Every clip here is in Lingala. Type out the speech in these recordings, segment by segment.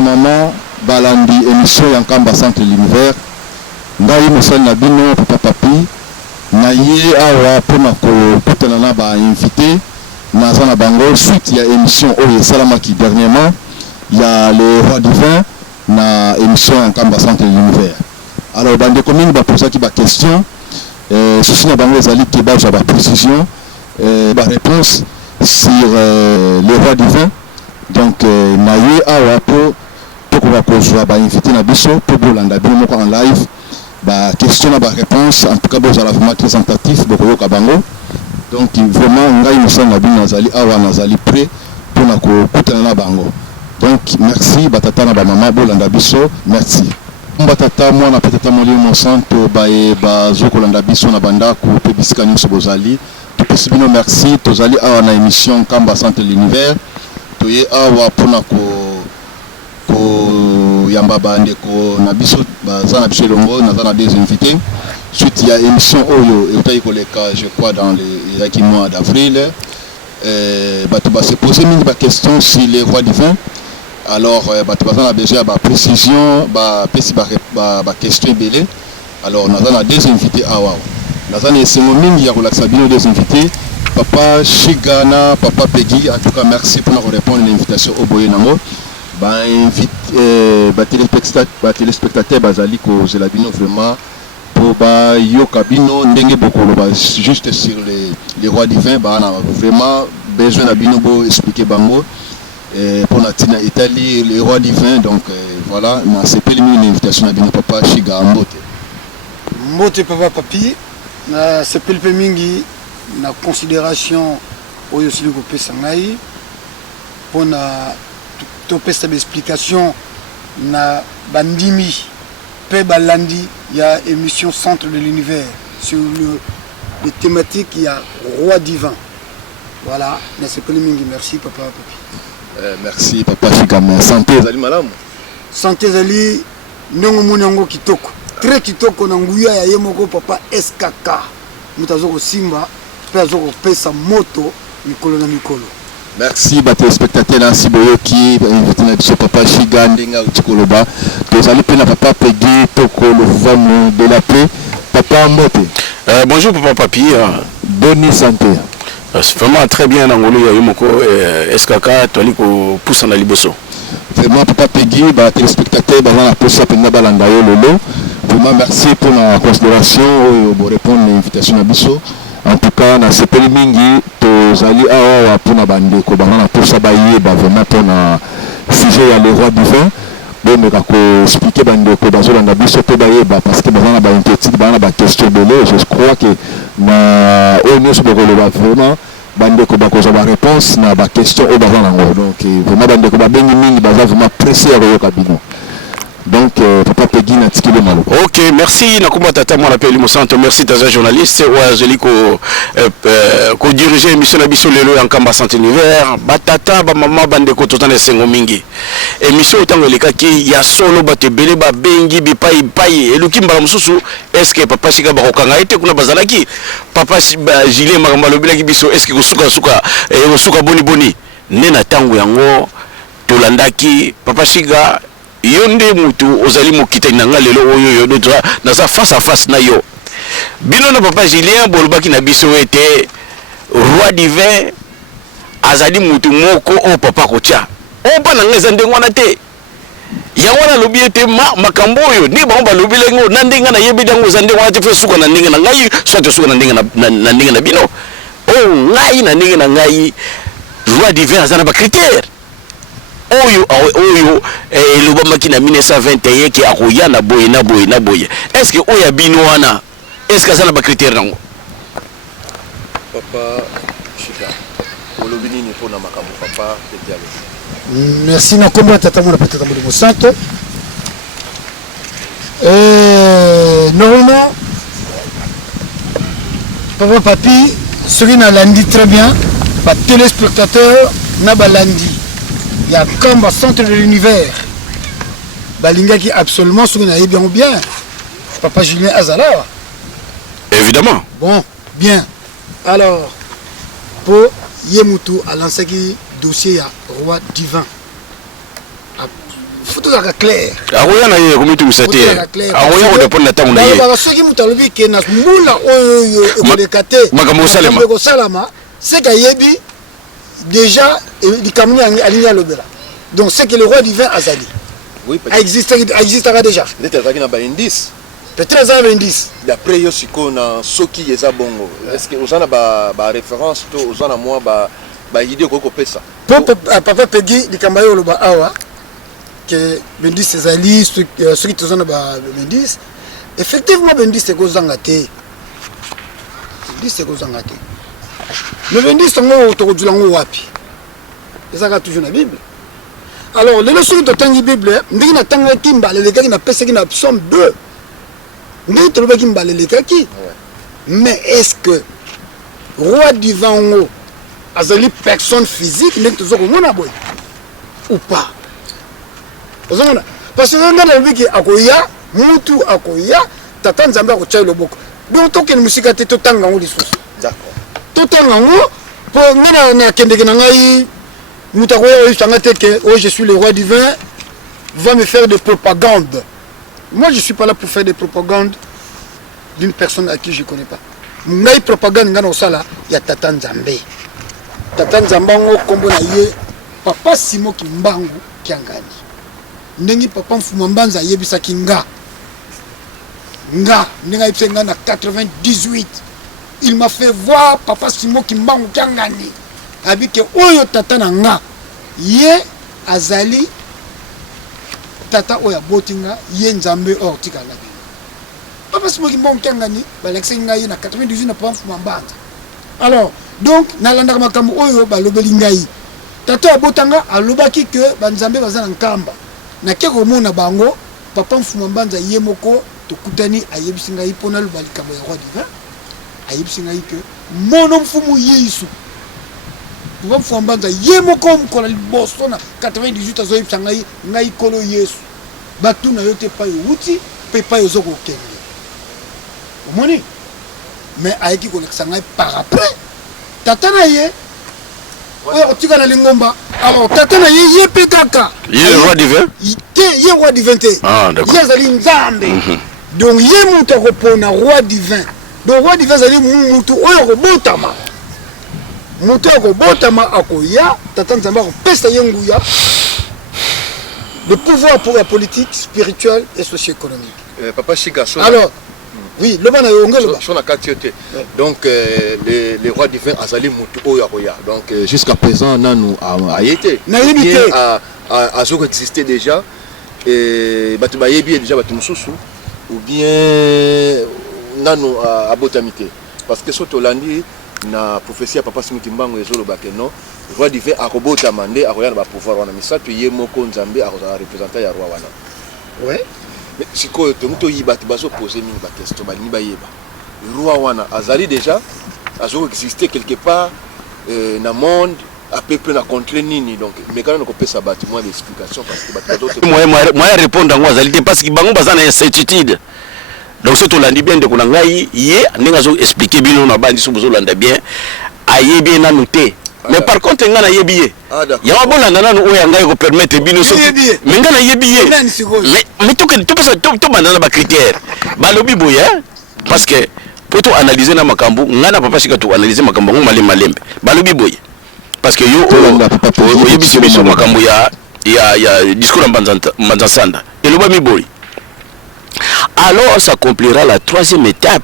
maman balandi émission Yankamba Centre l'univers ngai mosali na bino papa papi na ye awa pona ko kutana na ba invité na zana bango suite ya émission oyo salamaki dernièrement il y a le roi divin na émission Yankamba Centre l'univers. Alors bande commune ba poser qui ba question ceci na bango ezali ke ba ja ba précision ba réponse sur le roi divin. Donc na ye awa po pourquoi kozwa ba invité na biso pour bolanda bino en live ba question na ba réponse en tout cas vous allez vraiment représentatif boko kabango. Donc vraiment ngai musanga bino nazali awa nazali prêt pour na ko kutana na bango. Donc merci batata na ba mama bolanda biso merci. Batata moi na petata moli mo santo ba e ba zokolanda biso na banda ko pe bisika nyonso bozali. To pesibino merci tozali awa na émission Kamba Centre l'univers. Toye awa pona ko yamba bande ko na biso baza na biso longo na za des invités suite ya émission oyo etayi koleka je crois dans les mois d'avril bato ba se poser mingi ba question sur les rois divins. Alors bato baza na besoin ba précision ba pesi ba question belé. Alors na za na des invités awa na za na esengo mingi ya kolakisa bino des invités papa Shigana papa Peggy en tout cas merci pour nous répondre à l'invitation au boye nango. Bah téléspectateurs bazali ko zelabino vraiment pour ba yo kabino ndenge bokolo ba juste sur les rois divins ba na vraiment besoin na bino bo expliquer bango pour na tina Italie les rois divins. Donc voilà na c'est une invitation na bino papa Shiga mbote papa papi na c'est mingi na considération oyo sili ko pesa ngai pour na to pesa explication na bandimi pe balandi ya émission Centre de l'univers sur les thématiques il y a roi divin. Voilà, merci pour mingi, merci papa papi. Merci papa Shikama. Santé zali malamu. Santé zali ndongo monango kitoko. Très kitoko na nguya ya yemoko papa SKK. Mutazoko simba pe azoko pesa moto mikolo na mikolo. Merci ba téléspectateurs na siboyo qui invité na biso papa Shiga ndenga utikoloba tozali pe na papa Peggy tokolo vamu de la paix papa Mbote. Bonjour papa papi, bonne santé. C'est vraiment très bien nangolo ya yomoko SKK toli ko poussa na liboso. Vraiment papa Peggy ba téléspectateurs ba na posa penga balanda yo lolo. Vraiment merci pour la considération pour répondre à l'invitation na biso. En tout cas na sepeli mingi tozali awa pour na bande ko bana pour ça baye ba vraiment pour na sujet ya le roi divin bon me ka ko expliquer bande ko bazolanda biso to baye ba parce que bana ba inquiétude bana ba question belé je crois que na on se bokolo ba vraiment bande ko ba ko za ba réponse na ba question o bazana ngo donc vraiment bande ko ba bengi mingi baza vraiment pressé à yoka bino. Donc papa Peggy na tikile malo. OK, merci nakuma tata moi l'appel mo santo merci taza journaliste wa jeli ko diriger émission na biso lelo ya Kamba Centre l'univers batata ba mama bande ko totana sengo mingi émission otango lekaki ya solo batebele ba bengi bipai pai eluki mbala mususu est-ce que papa Shiga ba kokanga ete kuna bazalaki papa Julien makamba lobelaki biso est-ce que kosuka boni nena tango yango tolandaki papa Shiga yonde mutu ozali mokita na ngalelo oyo dotra na sa face à face na yo bino na papa Julien bolbaki na biso ete roi divin azali mutu moko o papa kotia o pa na ngeza ndengwana te ya wana lobi ete makambo oyo ni ba lobilengo na ndenga na yebi dango za ndengwana te fe suka na ndenga na ngai soit suka na ndenga na ndenga na bino o ngai na ndenga na ngai roi divin azana ba critère oyo elobamaki na 1921 ki akoya na boye est-ce que oya bino wana est-ce que ça na ba critère nango papa Shiga olobini ni pona makambo papa Pedialo. Merci na komba tata mona petata mo santo normalement papa papi Serina landi très bien pas téléspectateur na balandi il y a comme Centre de l'univers balinga qui absolument Serina est bien papa Julien Azala évidemment bon bien alors pour Yemutu à l'ancien dossier à roi divin faut tout ça clair. Aroya na ye comme tu me sais. Aroya on dépend na tango na ye. Ba ceux qui mutalobi ke na mbula oyo ekolekate. Makambo salama. C'est kayebi déjà di kamuni alinya lobela. Donc c'est que le roi divin Azali. Oui, existera déjà. Peut-être qu'il y a un indice. Peut-être qu'il y a un indice. D'après Yoshiko, Soki est bongo. Est-ce que vous avez une référence, vous avez une idée de ce ça? Papa Peggy, di Kambayo Loba Awa, que Bendis Azali, ceux qui sont Bendis, effectivement Bendis c'est Gozangate. Bendis c'est Gozangate. Mais Bendis c'est un wapi. Ça a toujours la Bible. Alors, les leçons de la Bible, nous avons Kimba, les gars qui n'ont pas qui n'a pas 2. Nous avons Kimba, les gars qui. Mais est-ce que roi divin a une personne physique, nous avons ou pas? Parce que nous avons dit Akoya, Moutou Akoya, Tatan Zamba Kocha le Boko. Donc, tant que nous musique a été totalement en dessous. D'accord. Totalement pour nous, nous je suis le roi divin, va me faire des propagandes. Moi, je ne suis pas là pour faire des propagandes d'une personne à qui je ne connais pas. Moi, propagande, il y a Tatan Nzambe. Tatan Nzambe, papa Simo Kimbangu qui a gagné. Nengi papa Mfumambanza yebisa kinga. Nga, nenga ipsenga na 98. Il m'a fait voir papa Simo Kimbangu qui a gagné. Avec oyo tata nanga ye azali tata oya botinga ye nzambe or tikala papa simoki mbon kangani balexi ngai na 98 na pamfu mambanda. Alors donc nalanda makambo oyo balobeli ngai tata abotanga alobaki que banzambe bazana nkamba na keko mona bango papa mfuma mbanza ye moko tokutani ayebisi ngai pona lobali kambo ya roi divin ayebisi ngai que mono mfumu Yesu Vous fambanda yemo comme kola liboso na 98 azoyi ngai ngai kolo Yesu batu na yote pa yuti pe pa yozoko kende omoni mais aiki ko lekisa ngai par après tata na ye oyo tika na lingomba alors tata na ye pe kaka ye roi divin ye roi divin te ah d'accord ye zali nzambe donc ye muto ko pona roi divin donc roi divin zali muto oyo ko botama Moutoko botama akoya tata nzamba ko pesa yenguya le pouvoir pour la politique spirituelle et socio-économique. Papa Chiga alors oui le bana yongelo sur la quartier donc les rois divins azali mutu oya koya donc jusqu'à présent nanu a été a zo existé déjà et batu bayebi déjà batu mususu ou bien nanu a botamité parce que soto landi na prophétie ya papa Simo Kimbangu ezolo bakeno roi divin akobota mande akoya na pouvoir wana misato ye moko nzambe akoza représenter ya roi wana ouais mais sikoyo tomuto yibati bazo poser mingi ba question ba ni ba yeba roi wana azali déjà azo exister quelque part na monde à peu près na contre nini donc mais quand on peut ça bati moi l'explication parce que bati d'autres moi répondre ngo azali parce que bango bazana incertitude. Donc ce tolandi bien de konangai ye ndinga zo expliquer bino na bandi so bozolanda bien ayebi na noté mais par contre ngana yebi ye ya wabolanda nanu oya ngai ko permettre bino so mais ngana yebi ye mais to bandana ba critère balobi boya parce que pour to analyser na makambo ngana papa shika to analyser makambo ngo malembe balobi boya parce que yo yebi so makambo ya discours en sanda et loba mi boy. Alors s'accomplira la troisième étape.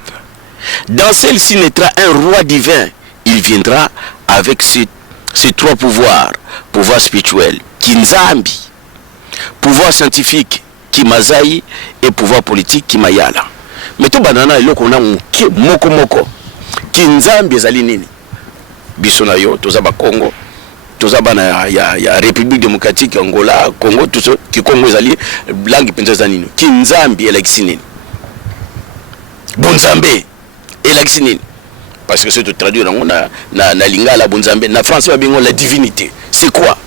Dans celle-ci naîtra un roi divin. Il viendra avec ses trois pouvoirs. Pouvoir spirituel, Kinzambi. Pouvoir scientifique, Kimazai. Et pouvoir politique, Kimayala. Mais tout banana, il y a moko moko. Kinzambi ezali nini. Bisonayo, tozaba Congo. Tozaba ya République démocratique Angola, Congo, tout ça, qui Congo ezali langue penza nini. Kinzambi elakisi Bonzambe elakisi nini. Parce que c'est de traduire na lingala Bonzambe na français ba bingo la divinité. C'est quoi?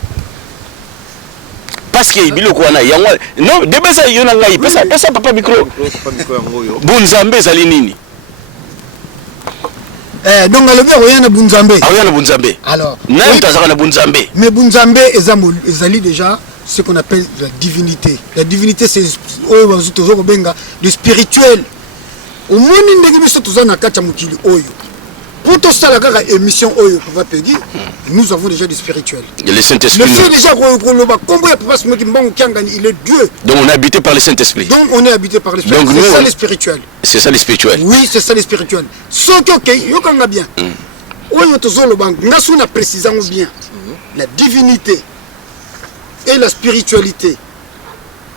Parce que biloko wana yango non debesa yona ngai pesa papa micro yango Bonzambe ezali nini. Donc le verre oyana Bunzambe. Oyana Bunzambe. Alors, nani tazaka na Bunzambe. Mais Bunzambe ezali déjà ce qu'on appelle la divinité. La divinité, c'est toujours le spirituel. Au monde, pour tout ça, la émission nous avons déjà du spirituel. Le Saint-Esprit. Le fait déjà il est Dieu. Donc on est habité par le Saint-Esprit. Donc on est habité par le Saint-Esprit. C'est ça le spirituel. C'est ça le spirituel. Oui, c'est ça le spirituel. Ce que vous bien. Nous précisons bien la divinité et la spiritualité.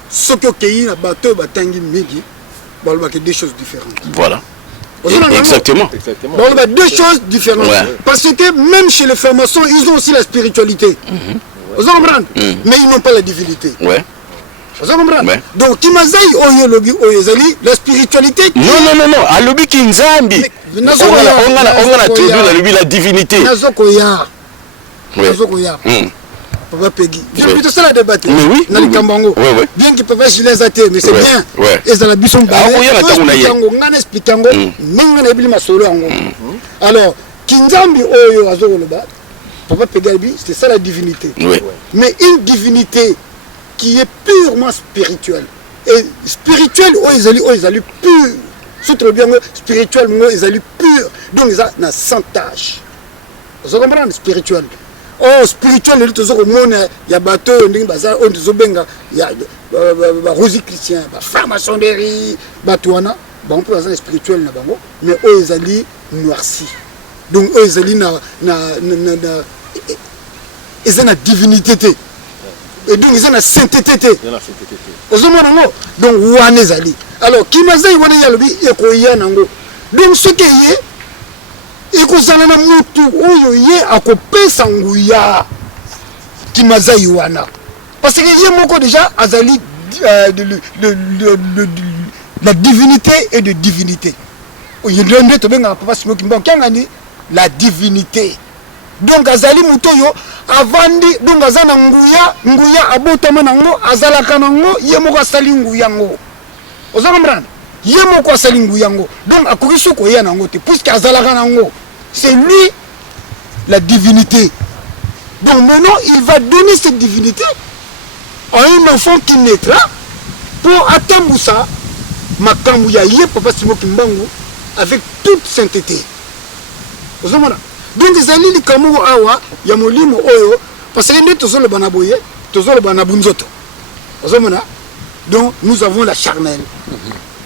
Ce que deux choses différentes. Voilà. Exactement. Deux choses différentes. Ouais. Parce que même chez les francs-maçons, ils ont aussi la spiritualité. Vous comprenez? Mais ils n'ont pas la divinité. Ouais. Vous comprenez? Ouais. Donc, la spiritualité. Non. À l'obi Kinzambi. On a trouvé la divinité. Je vais plutôt ça la débattre. Mais oui. Bien qu'ils peuvent pas gilet athées, mais c'est bien. Et ça la bison. Alors, Kinzambi Oyo Azoloba, Papa Pegabi, c'est ça la divinité. Mais une divinité qui est purement spirituelle. Et spirituelle, ils allaient pur. Surtout bien, spirituellement, ils allaient pur. Donc, ils ont 100 tâches. Vous comprenez, spirituel. Oh, spirituel, il y a bateau, il y a Rosie Christian, franc-maçonnerie, Batouana. On peut avoir spirituel, mais eux, ils allaient noircis. Donc, eux, ils allaient ils ont la divinité. Et donc, ils ont la sainteté. Donc, ouane zali. Alors, qui m'a dit, ouane yalobi, donc, ce qui est, et que ça n'a pas mutu oyo ye akopesa nguya kimaza yuana parce que ye moko déjà azali la divinité et de divinité oyo ndende to benga papa simo kimba kangani la divinité donc azali mutoyo avandi donc azana nguya abotama nango azalaka nango ye moko asali nguya ngo ozakombrana ye moko asali nguya ngo donc akokiso ko ya nango te puisque azalaka nango. C'est lui la divinité. Donc maintenant, il va donner cette divinité à un enfant qui naîtra pour atteindre ça, Papa Simo Kimbangu, avec toute sainteté. Donc, les alliés du Kamou Awa, Yamolimo Oyo, parce que nous sommes le Banaboye, nous sommes le Banabunzoto. Donc, nous avons la charnelle.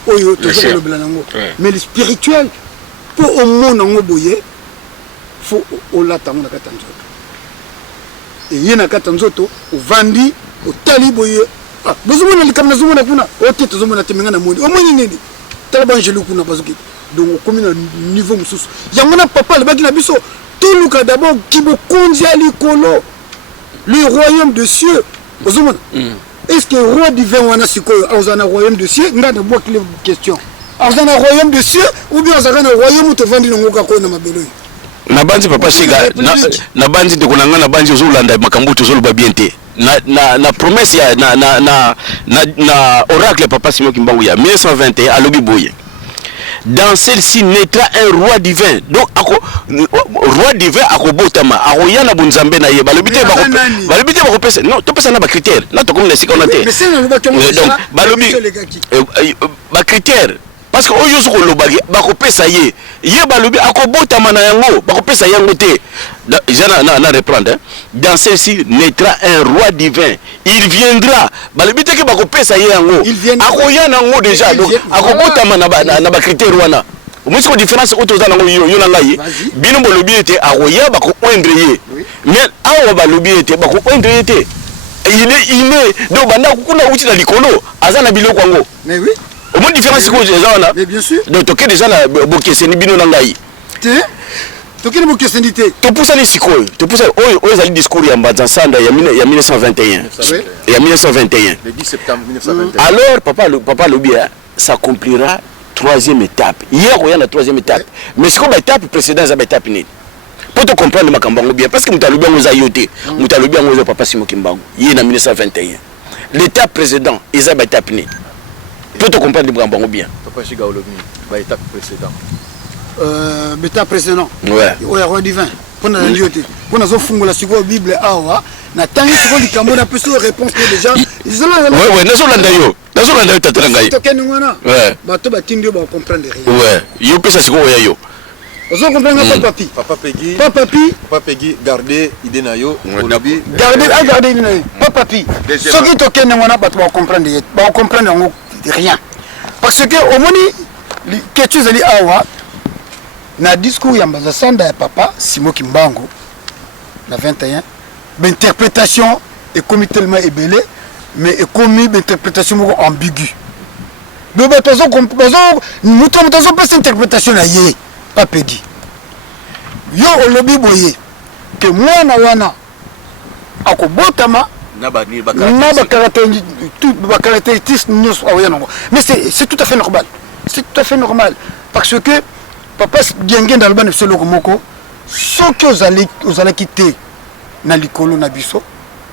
Oyo, toujours le Blanango. Mais le spirituel, pour au monde en Oboye, faut au latango na katanzoto et yena katanzoto au vandi au taliboye ah bozomona likamna zomona kuna o tete zomona temenga na moni o moni nini tala jelu kuna bazuki donc au commune niveau mususu yangona papa le baki na biso tout luka d'abord qui bo konzi ali kolo le royaume de cieux bozomona est-ce que roi divin wana sikoyo azana royaume de cieux ngana bo kile question azana royaume de cieux ou bien azana royaume to vandi na ngoka ko na mabelo na banzi papa shiga na banzi de kunanga na banzi ozolanda makambuto zoloba bien te na promesse ya na oracle papa Simon Kimbangu ya 1921 à lobi boye dans celle-ci naîtra un roi divin donc roi divin akobotama akoyana bunzambe na ye balobite bako pesa non to pesa na ba critère na to comme les sikonate mais c'est le bac donc balobi ba critère parce que oyo soko lobagi bakopesa ye balobi akobotama na yango bakopesa yango te na reprendre dans celle-ci naîtra un roi divin il viendra balobi te ke bakopesa ye yango akoyana yango déjà donc akobotama na ba critère wana Moi, différence auto dans le bino bolobi était aroya bako oindre ye mais awa balobi était bako oindre était il est donc banda kuna uti na likolo azana biloko ngo mais oui au moins différence ko ezana mais bien sûr donc toke déjà na bokeseni bino na ngai te toke na bokeseni te to poussa les sikoyo to poussa oyo ezali discours ya Mbazasanda ya 1921 ya 1921 le 10 septembre 1921 alors papa lobi s'accomplira troisième étape. Hier, il y a la troisième étape. Mais c'est comme l'étape précédente, c'est l'étape née. Pour te comprendre, je bien. Parce que nous avons bien ayoté. Nous avons bien papa Simon Kimbangu. Il est en 1921. L'étape précédente, c'est l'étape née. Pour te comprendre, je bien. Papa Chiga Olomi, l'étape précédente. L'étape précédente. Ouais. Oui, roi divin. pour na lioté pour na zo fungola siko Bible awa na tangi siko likambo na peso réponse déjà ouais nazolanda yo tatala ngai to keningona ouais bato batindi ba comprendre rien ouais yo pesa siko ya yo ozo comprendre papa Peggy garder idée na yo garder idée na yo papa Pi soki to keningona bato ba comprendre rien parce que au moni que tu ali awa na discours ya mbazasanda ya papa Simo Kimbangu na 21 l'interprétation est comme tellement ébélée mais est comme une interprétation ambiguë donc nous avons pas cette interprétation là pas pédi yo au lobby boye que moi na wana akobotama na ba caractéristiques mais c'est tout à fait normal parce que papa Diengé dans le ban de Moko ceux qui aux allez quitter na likolo na biso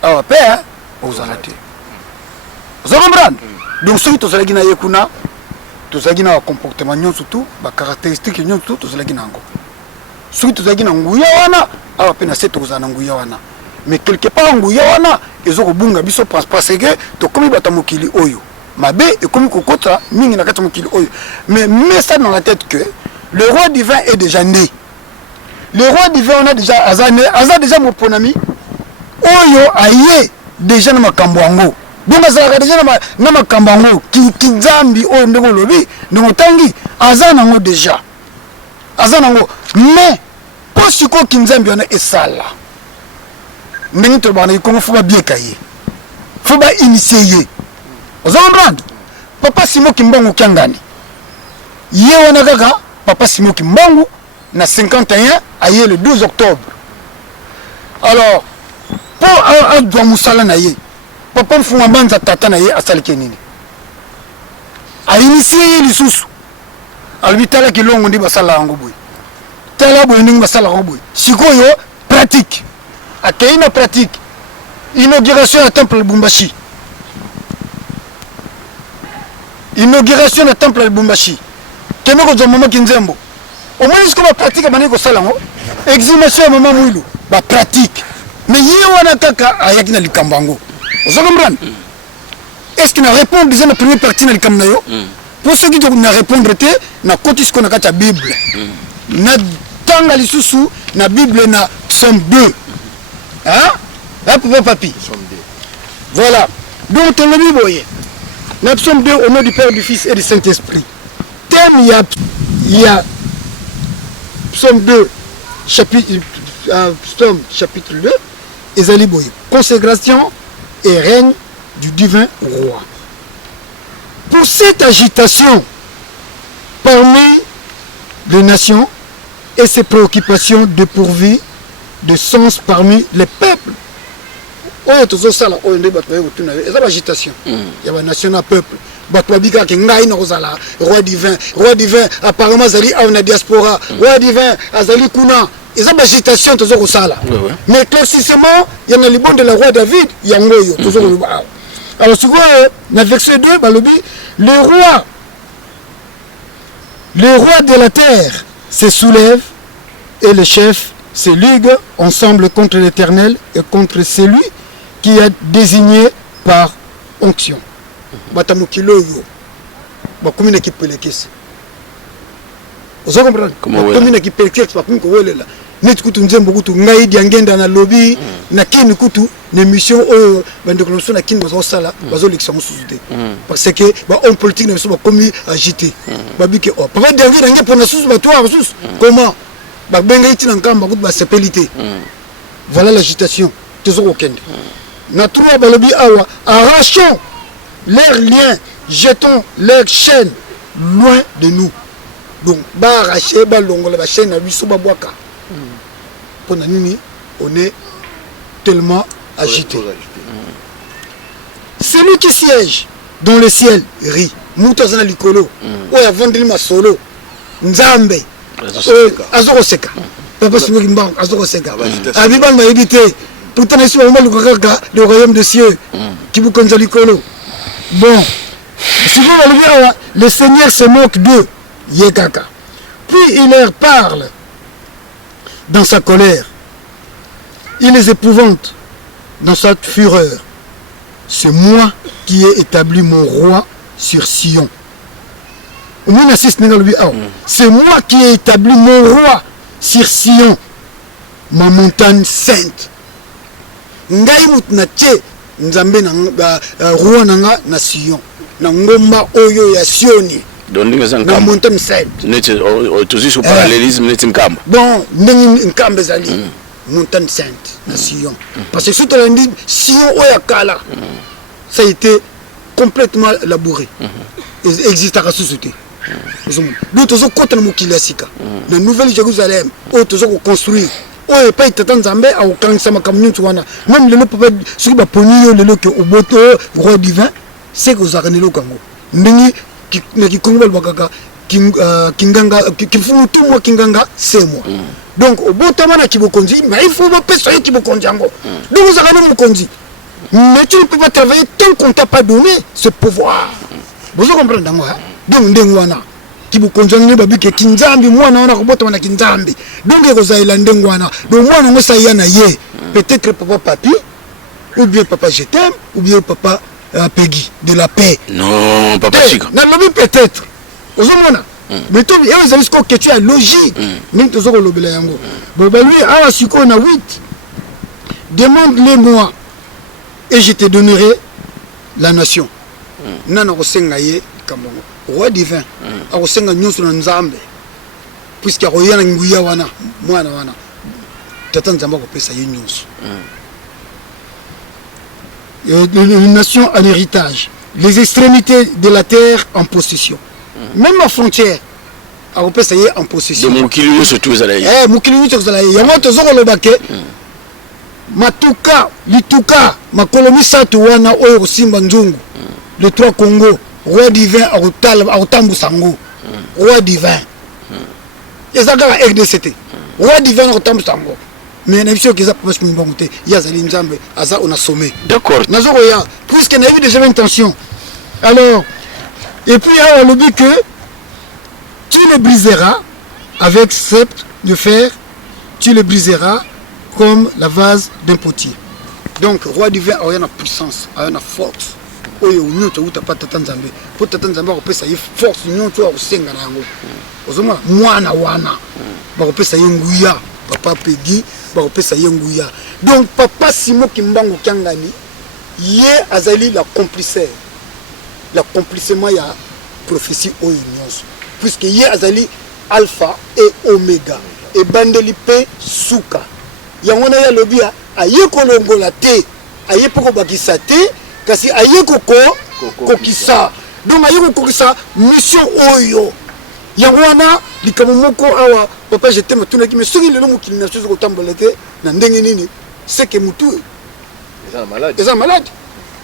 awa pe aux allez vous comprendre donc ceux qui aux allez na yekuna tous allez na comportement nyon surtout ba caractéristiques nyon surtout tous allez na ngo ceux qui tous allez na nguya wana awa pe na c'est tous na nguya wana mais quelque part nguya wana ezo ko bunga biso parce que to komi batamokili oyo mabe et comme kokota mingi na katamokili oyo mais ça dans la tête que le roi divin est déjà né. Le roi divin on a déjà aza déjà mon ponami. Oyo aye déjà na makambango. Donc aza déjà na makambango ki nzambi oyo ndeko lobi ndeko tangi aza nango déjà. Aza nango mais pour siko ki nzambi on a esala. Ndenge to bana ko faut ba bien kaye. Faut ba initier. Vous comprendre? Papa Simo Kimbangu kiangani. Ye wana kaka Papa Simo Kimbangu na 51 aye le 12 octobre. Alors pour un doigt musala na ye papa mfunga banza tata na ye asalike nini a initié lisusu albitala kilongo ndi basala yango boy tala boy ndinga basala yango boy sikoyo pratique akaina pratique inauguration à temple Lubumbashi inauguration à temple Lubumbashi kemo ko zomama kinzembo au moins ce qu'on va pratiquer mané ko salango exhumation mama muilu ba pratique mais yi wana kaka ayaki na likambango vous comprenez est-ce qu'il répond déjà la première partie na likamna yo pour ceux qui doivent répondre te na koti ce qu'on a kata Bible na tanga lisusu na Bible na Psaume 2 hein là papa papi voilà donc on le dit boye na Psaume 2 au nom du Père, du Fils et du Saint-Esprit thème il y a Psaume 2 Psaume chapitre 2 Ezali boye consécration et règne du divin roi. Pour cette agitation parmi les nations et ses préoccupations dépourvues de sens parmi les peuples. Oyo tozo sala oyo nde bato bayo tuna eza ba agitation. Ya ba national peuple. Bato babika ke ngai na kozala roi divin apparemment zali na diaspora. Roi divin azali kuna. Eza ba agitation tozo kosala. Mais éclaircissement il y a le bon de la roi David yango yo tozo koloba. Alors ce quoi na verset 2 balobi le roi de la terre se soulève et les chefs se liguent ensemble contre l'Éternel et contre celui qui est désigné par onction. Batamukilo yo bakomina ki pelekese. Vous comprenez? Bakomina ki pelekese bakomina ko welela. Net kutu nzembo kutu ngai diangenda na lobby na kini kutu na mission oyo bande kolomso na kini bazo sala bazo lekisa musuzude parce que ba homme politique na so ba komi agité ba bike o papa diangenda nge pona susu ba toi susu comment ba benga itina nkamba kutu ba sepelité voilà l'agitation tezoko kende na trois ba lobby awa arrachons leurs liens jetons leurs chaînes loin de nous donc ba arracher ba longola ba chaîne na biso ba boaka. Pour Nanini, on est tellement agité. Celui qui siège dans le ciel rit. Moutazana likolo. Oya vendeli ma solo. Nzambe. Azoro seka. Papa Simoki Mbangu azoro seka. Abiban m'a évité. Pourtant ici on va le royaume des cieux. Qui vous connaît likolo. Bon. Si vous allez dire le Seigneur se moque d'eux. Yekaka. Puis il leur parle dans sa colère il les épouvante dans sa fureur. C'est moi qui ai établi mon roi sur Sion. C'est moi qui ai établi mon roi sur Sion, ma montagne sainte. Ngai mutna tche nzambe na roi nanga na Sion, na ngomba oyo ya Sioni. Na montagne sainte. Toujours sur parallélisme net nkamba. Bon, ndenge nkamba zali montagne sainte na Sion. Parce que surtout la Sion oya kala. Ça a été complètement labouré. Il existe à la société. Nous tous côté mukili sika. La nouvelle Jérusalem, où tous construire. Oh, pas tant Zambé à aucun sama comme wana. Même le papa sur ba poni le que au boto roi divin, c'est que vous avez le Congo. Ndingi qui Congo bakaka kinganga qui font tout moi kinganga c'est moi. Donc au boto mana kibokonzi, mais il faut pas personne qui bokonzi ngo. Donc vous avez mon konzi. Mais tu ne peux pas travailler tant qu'on ne t'a pas donné ce pouvoir. Vous comprenez moi? Donc, ndengwana. Qui vous conjoint babi que kinzambi moi na ona kobota na kinzambi. Donc ko zaila ndengwana. Donc moi non ça yana ye. Peut-être papa papi ou bien papa je t'aime ou bien papa Peggy de la paix. Non, papa Chico. Non, peut-être. Vous comprenez? Mais toi, il y a des choses que tu as logique. Nous tous on lobela yango. Bon ben lui a siko na 8. Demande-les-moi et je te donnerai la nation. Nana kosenga ye kamongo. Roi divin. Akosenga nyonso na nzambe. Puisque akoyana nguya wana, mwana wana. Tata nzamba kopesa ye nyonso. Une nation en héritage. Les extrémités de la terre en possession. Même la frontière. Akopesa ye en possession. De mukili nyonso tu ezalaye. Mukili nyonso ezalaye. Yango tozoko lobake. Matuka, lituka, makolomi satu wana oyo simba nzungu. Le 3 Congo, roi divin akotambu sango. Roi divin. Ezaka la RDCT. Roi divin akotambu sango. Mais na biso kiza parce que mbongote, ya zali nzambe, aza on a sommé. D'accord. Nazoko ya, puisque na eu déjà intention. Alors, et puis on a dit que tu le briseras avec sceptre de fer, tu le briseras comme la vase d'un potier. Donc, roi divin a une puissance, a une force. Oyo nyoto uta pa tata nzambe. Po tata nzambe ko pesa ye force nyoto ko senga na yango. Ozoma mwana wana. Ba ko pesa ye nguya, papa Peggy, ba ko pesa ye nguya. Donc papa Simo Kimbango Kiangani, ye azali la complice. La complicement ya prophétie oyo nyonso. Puisque ye azali alpha et oméga. Et bandeli pe suka. Yango na ya lobia aye ko longola te, aye poko bakisa te, kasi aye ko kisa. Donc aye ko kisa mission oyo. Yango wana likamo moko awa papa je t'aime tuna ki mais soki lelo mokili na sozo ko tambola te na ndenge nini, c'est que mutu est malade.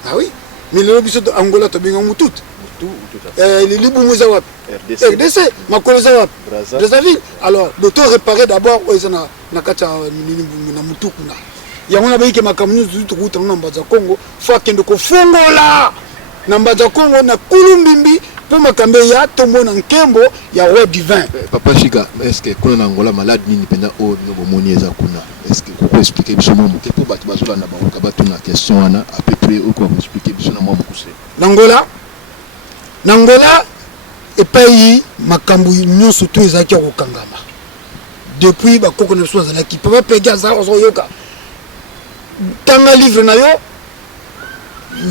Ah oui, mais lelo biso to Angola to benga mutu. Les libou mouza wap RDC makolo za wap Brazzaville. Alors l'auto réparer d'abord oizana na kata na mutu kuna. Yango na bayike makamuni zutu kuta na mbaza Congo fa kende ko fongola na mbaza Congo na kulumbimbi pour makambe ya tombo na nkembo ya roi divin. Papa Chica, est-ce que kuna na Angola malade nini penda o no moni eza kuna? Est-ce que vous pouvez expliquer biso mo ke pour batu bazola na baruka batu na question wana à peu près ou quoi expliquer biso na mo mukuse. Nangola et pays makambu nyonso to ezaki okangama. Depuis ba koko na so za ki papa Peggy za ozoyoka. Tanga livre na yo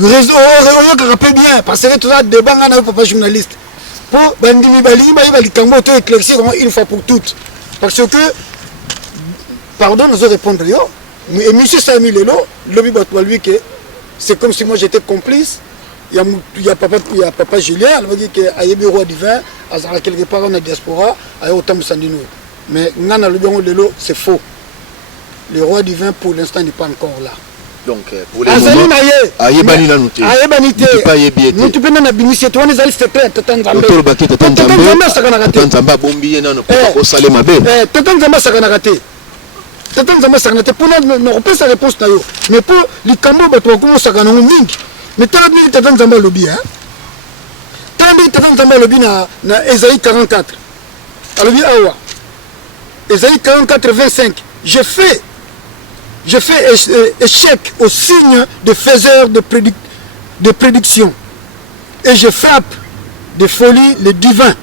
réseau on rappelle bien parce que tout ça débat na papa journaliste pour bandimi bali kambo to éclaircir une fois pour toutes parce que pardon nous répondre yo et monsieur Sami Lelo lobi batwa lui que c'est comme si moi j'étais complice. Il y a papa Julien, il m'a dit que ayebi roi divin azara quelque part en diaspora ayo otambu sandino. Mais ngana le bien lelo c'est faux. Le roi divin pour l'instant n'est pas encore là. Donc pour les moments ayebani la noté. Ayebani te. Pas yebi nous tu peux na binisi to on les aliste te tata nzambe. Autour ba kita tata nzambe. Tata nzamba bombi na no ko sale mabe. Tata nzamba sakana raté. Tata nzamba sakana te pour no repesa réponse na yo. Mais pour likambo bato ko sakana mingi. Mais tala bi tata nzamba lobi hein. Tala bi tata nzamba lobi na Ésaïe 44. Alobi awa. Ésaïe 44 25. Je fais Je fais échec au signe de faiseur de prédiction. Et je frappe de folie les divins.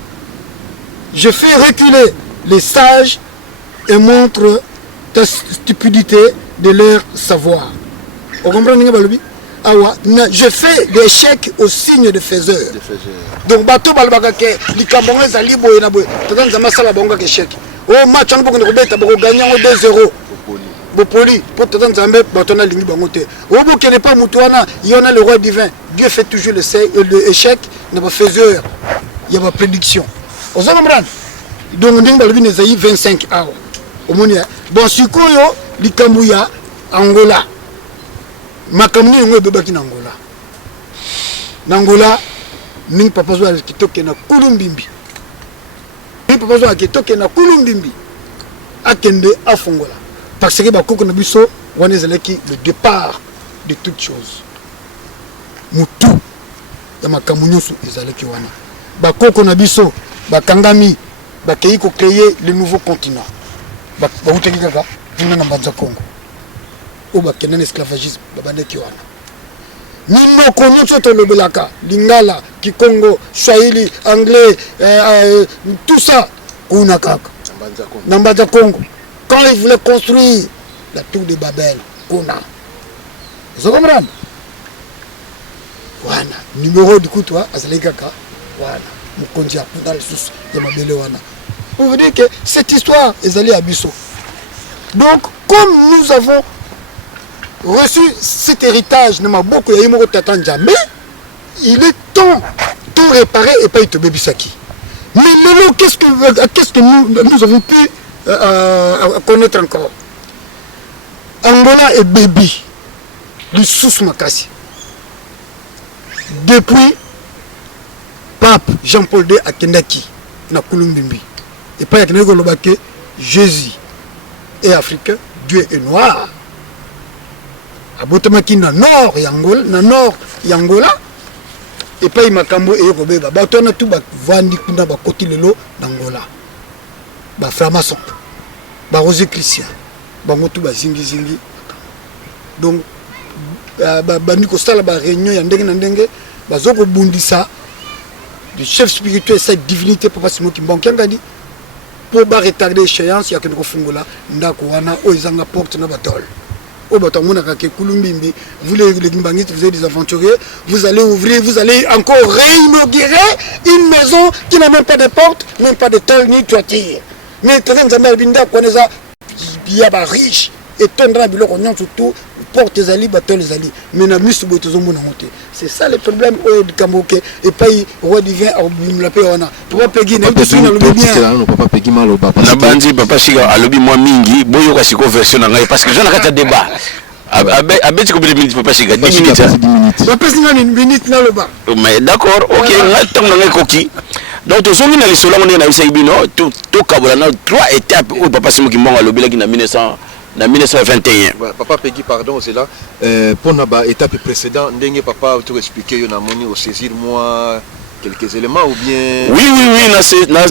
Je fais reculer les sages et montre ta stupidité de leur savoir. Vous comprenez, Balobi? Je fais des échecs au signe de faiseur. Donc, bateau balbakake, likambonga zali boye na boye. Tatan zama sala bonga échec. Oh, match on peut gagner 2-0. Bopoli, pour tatan zama bateau na lingi bango te. Oh, bo kene pas mutuana, il y en a le roi divin. Dieu fait toujours l'échec, n'a pas faiseur. Il y a pas prédiction. Vous comprenez? Donc, on a 25 heures. Bon, si vous avez Angola, makamni ngo bebaki na Angola. Na Angola, ning papa zo akitoke na Kulumbimbi. Ning papa zo akitoke na Kulumbimbi. Akende afongola. Parce que bakoko na biso wana zeleki le départ de toutes choses. Mutu ya makamunyo su ezaleki wana. Bakoko na biso bakangami bakei ko créer le nouveau continent. Bakuteki kaka vina na mbanza Congo. Ou bakenda esclavagisme babandeki wana. Nimoko nyonso tolobelaka lingala kikongo swahili anglais tout ça kuna kaka na mbanza Congo. Quand ils voulaient construire la tour de Babel, kuna. Vous comprenez? Wana numéro du coup toi azali kaka wana mukonzi akunda lisusu ya mabele wana. Pour vous dire que cette histoire est allée à Bissau. Donc, comme nous avons reçu cet héritage de Maboko et Imoro Tatanja, mais il est temps tout réparer et pas être Bébisaki. Mais maintenant, qu'est-ce que nous avons pu connaître encore? Angola et Bébi, le sous Makassi. Depuis Pape Jean-Paul II à Kendaki, na Kulumbimbi. Et pas que Jésus est africain, Dieu est noir. Abotamaki na nord Yangola, na nord Yangola. Et pas Makambo et Robeba. Batona tout ba vandi kuna ba koti lelo d'Angola. Ba franc-maçon. Ba rosé chrétien. Ba motu ba zingi. Donc ba niko sala ba réunion ya ndenge na ndenge ba zoko bundisa du chef spirituel cette divinité papa Simon Kimbangu ngadi pour retarder l'échéance, il y a quelque chose ndako wana oizanga porte na batol. Au batamona kake Kulumbimbi, vous les Gimbangistes, vous êtes des aventuriers, vous allez ouvrir, vous allez encore réinaugurer une maison qui n'a même pas de porte, même pas de tol ni toiture. Mais très bien, binda connaissa il y a ba riche et tondra biloko nyon surtout porte les ali batol les ali. Mais na misu botozo mona monter. C'est ça le problème au Kamoke et pas roi divin au la péona. Papa Peggy na biso na lobi bien. Non papa Peggy malo papa. Na bandi papa Chiga alobi moi mingi boyo ka siko version na ngai parce que j'en a kata débat. Abeti ko minutes papa Chiga 10 minutes. Papa Chiga une minute na loba. Mais d'accord, OK, ngai tang na ngai koki. Donc to zongi na lisolo ngone na bisa ibino to kabola na 3 étapes au papa Simon Kimbangu alobi la ki na 1921. Papa Peggy, pardon, c'est là. Pour l'étape précédente, papa, tu expliqué, on a moni au saisir moi quelques éléments ou bien. Oui,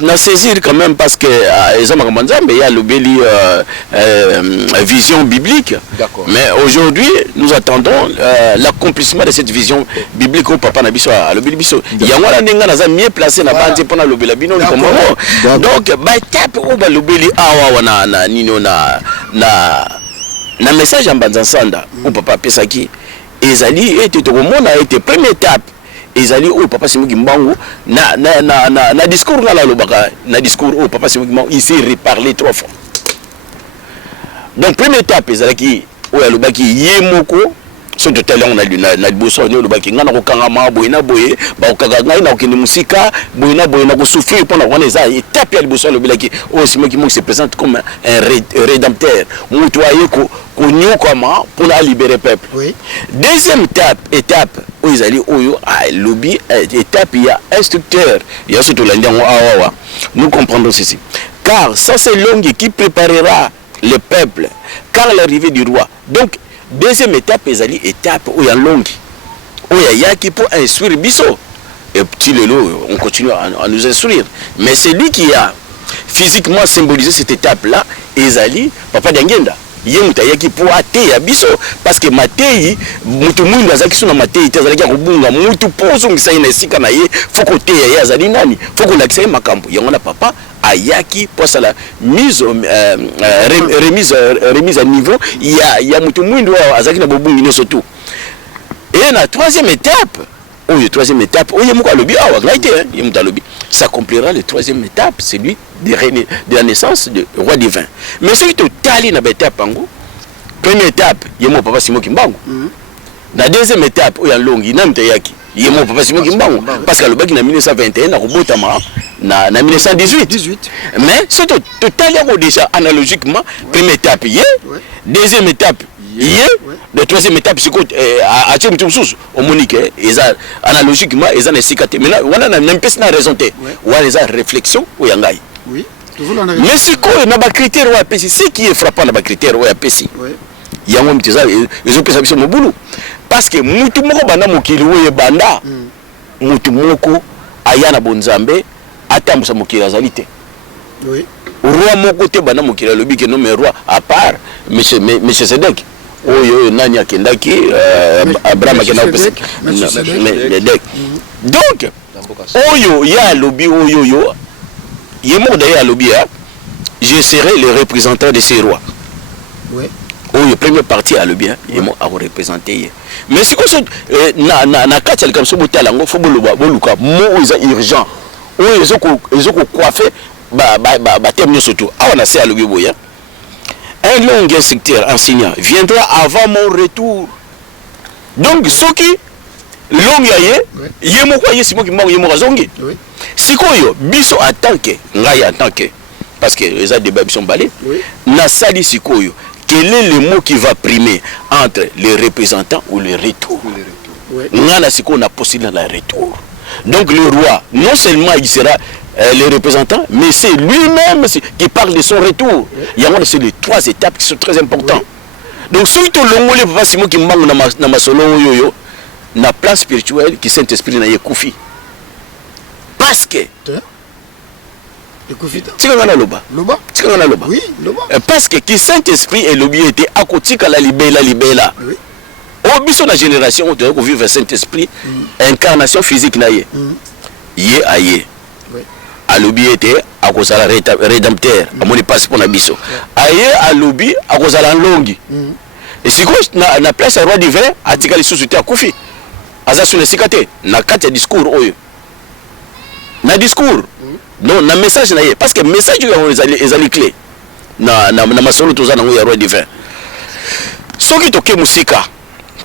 na saisir quand même parce que il y a le vision biblique. D'accord. Mais aujourd'hui, nous attendons l'accomplissement de cette vision biblique au papa Nabiso à l'Obilibiso. Il y a un nenga naza mieux placé na bandi pour na l'Obilabino le Congo. Donc, étape où l'Obili awa na nino na message en Banzansanda au papa Pesaki. Ezali était au monde a été première étape. Ezali au papa Simon Kimbangu na discours na lobaka na discours au papa Simon Kimbangu il s'est reparlé 3 fois. Donc première étape ezalaki o ya lobaki yemoko so de tel on a na boso ni lobaki ngana ko kangama boyina boye ba ko kanga na okini musika boyina boyina ko souffrir pour na wana eza étape ya boso lobelaki o Simon Kimbangu se présente comme un rédempteur mutoye ko nyokama pour la libérer peuple. Oui. Deuxième étape où ils allaient au lobby étape il y a instructeur il y a surtout awa. Nous comprendrons ceci car ça c'est l'homme qui préparera le peuple car l'arrivée du roi. Donc deuxième étape ils allaient étape où il y a longue où il y a qui pour instruire biso et petit lelo on continue à nous instruire mais c'est lui qui a physiquement symbolisé cette étape là ils allaient papa d'Angenda. ye mutayaki pour ateya biso parce que matei mutu mwindu azaki suna matei te azalaki akobunga mutu pour ozongisa ye na esika na ye faut koteya ye azali nani faut kolakisa ye makambo yango na papa ayaki pour la mise remise à niveau ya mutu mwindu azalaki na bobungi nyonso tu. Et la troisième étape, troisième étape, s'accomplira la troisième étape, c'est lui de la naissance du roi divin. Mais ce qui est tali dans l'étape, première étape, il y a mon papa Simon Kimbangu. La deuxième étape, il y a Longi, il y a mon papa Simon Kimbangu. Parce que le bac en 1921, il y a 1918. Mais c'est totalement déjà analogiquement, première étape, il y a, deuxième étape, la troisième étape, c'est à Tchoussous, au Monique, analogiquement, ils ont des cicatrices. Mais là, on a même pas de raison. On a des réflexions, ou yangai. Oui. Mais c'est quoi, il y a des critères, ce qui est frappant, il y a des critères, il y a des critères, ils ont fait ça au boulot. Parce que mutu moko banda mokili oyo banda mutu moko ayana bonzambe atambusa mokili azali te. Oui. Roi moko te banda mokili lobi ke no mais roi à part monsieur Sedek. Oyo nani akendaki Abraham akendaki Sedek. Donc oyo ya lobi oyo yemo d'ailleurs lobi je serai le représentant de ces rois. Oui. Oyo première partie à lobi yemo a représenter. Mais si qu'on na kati comme ça botala ngo fo boluka mo oza urgent. Oyo ezoko coiffer ba terme surtout. Ah on a c'est à lobi boya. Un long instructeur enseignant viendra avant mon retour. Donc, ce qui long yaye, yemo kwa yesi mo kimbangu yemo razongi. Si koyo biso atanke, ngai atanke parce que les débats sont balés. Na sali sikoyo, quel est le mot qui va primer entre les représentants ou le retour? Ngana siko na possible la retour. Donc le roi, non seulement il sera le représentant, mais c'est lui-même qui parle de son retour. Il y a c'est les trois étapes qui sont très importantes. Donc surtout le mot papa Simon qui manque dans ma solo yo na plan spirituel qui Saint-Esprit na yekufi. Parce que Loba. Oui, Loba. Parce que qui Saint-Esprit et l'objet était à côté la libella. Oui. Au biso la génération on doit vivre Saint-Esprit incarnation physique na ye. Yé aye. À l'objet était à cause de la rédempteur, à mon passe pour la biso. Aye à l'objet à cause de la longue. Et si quoi na place à roi divin, à tika les sous-soutés à Koufi. Aza sur les cicatrices, na quatre discours oyo. Na discours. Non, na message na ye parce que message ils allent clé. Na masolo toza na roi divin. Soki toke musika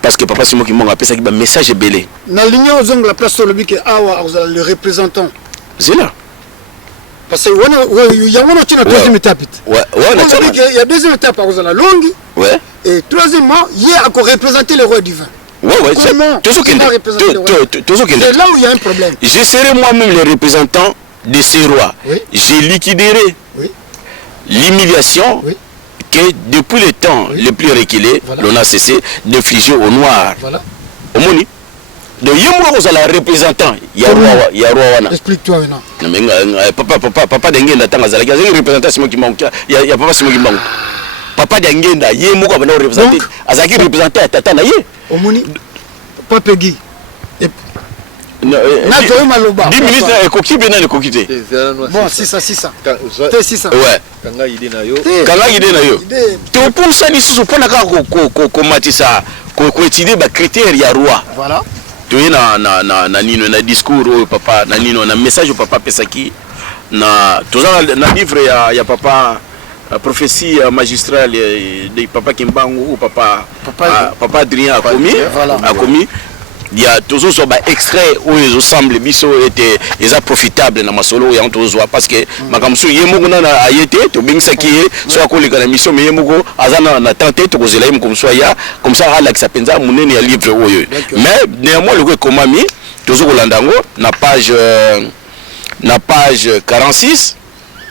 parce que papa Simon qui m'a appelé ça qui message belé. Na ligne aux ongles la place sur le bic awa le représentant. C'est là. Parce que il y a une troisième étape. Il y a deuxième étape à cause de la longue. Ouais. Et troisièmement, il y a encore représenté le roi divin. Ouais, comment c'est là où il y a un problème. Je serai moi-même le représentant de ces rois. Oui. Je liquiderai l'humiliation que depuis le temps le plus reculé, l'on a cessé d'infliger aux Noirs. Voilà. Au Moni. Donc, il y a un représentant. Il y a un roi. Explique-toi maintenant. Papa d'Engenda, il y a un représentant qui manque. Il y a papa qui manque. Papa d'Engenda, il y a un représentant. Il y a un représentant à Tata. Au Moni, Papa Guy. 10 minutes, coquille, bien le coquille. Bon, 600. T'es 600. Ouais. Kanga idée na yo. To pour ça ni sous pona ka ko matisa ko étudier ba critères ya roi. Voilà. Tu es na nino na discours au papa na nino na message au papa Pesaki na toujours na livre ya papa prophétie magistrale de papa Kimbangu ou papa Adrien a commis. Il y a toujours ce extrait où ils semblent biso était profitable dans ma solo et en toujours parce que makamsu yemoko na ayete to bingsa ki so akolika na mission mais yemoko azana na tenté to kozela yem comme ça ala ki sapenza munene ya livre oyo mais néanmoins le komami toujours kolandango na page 46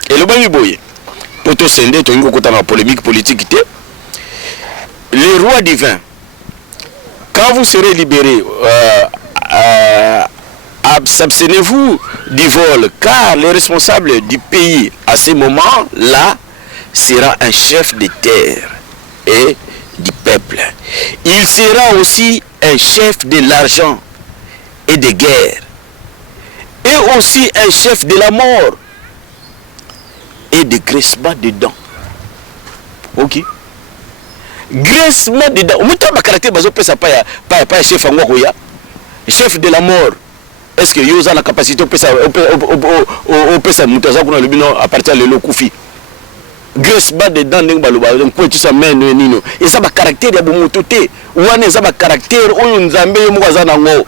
et le bangi boye poto sende to ngo kota na polémique politique té les rois divins. Quand vous serez libérés, abstenez-vous du vol, car le responsable du pays à ce moment-là sera un chef de terre. et du peuple. Il sera aussi un chef de l'argent et de guerre, et aussi un chef de la mort et de graissement de dents. Ok. Graissement de dents. Muta ba caractère bazo pesa pas chef angoya. Chef de la mort. Est-ce que yoza la capacité pesa pesa mutaza kuna lubino à partir de le kufi. Graissement de dents ndeng baloba donc pour tout ça men nino. Et ça ba caractère ya bomutote. Wana ça ba caractère oyo nzambe yo mukaza nango.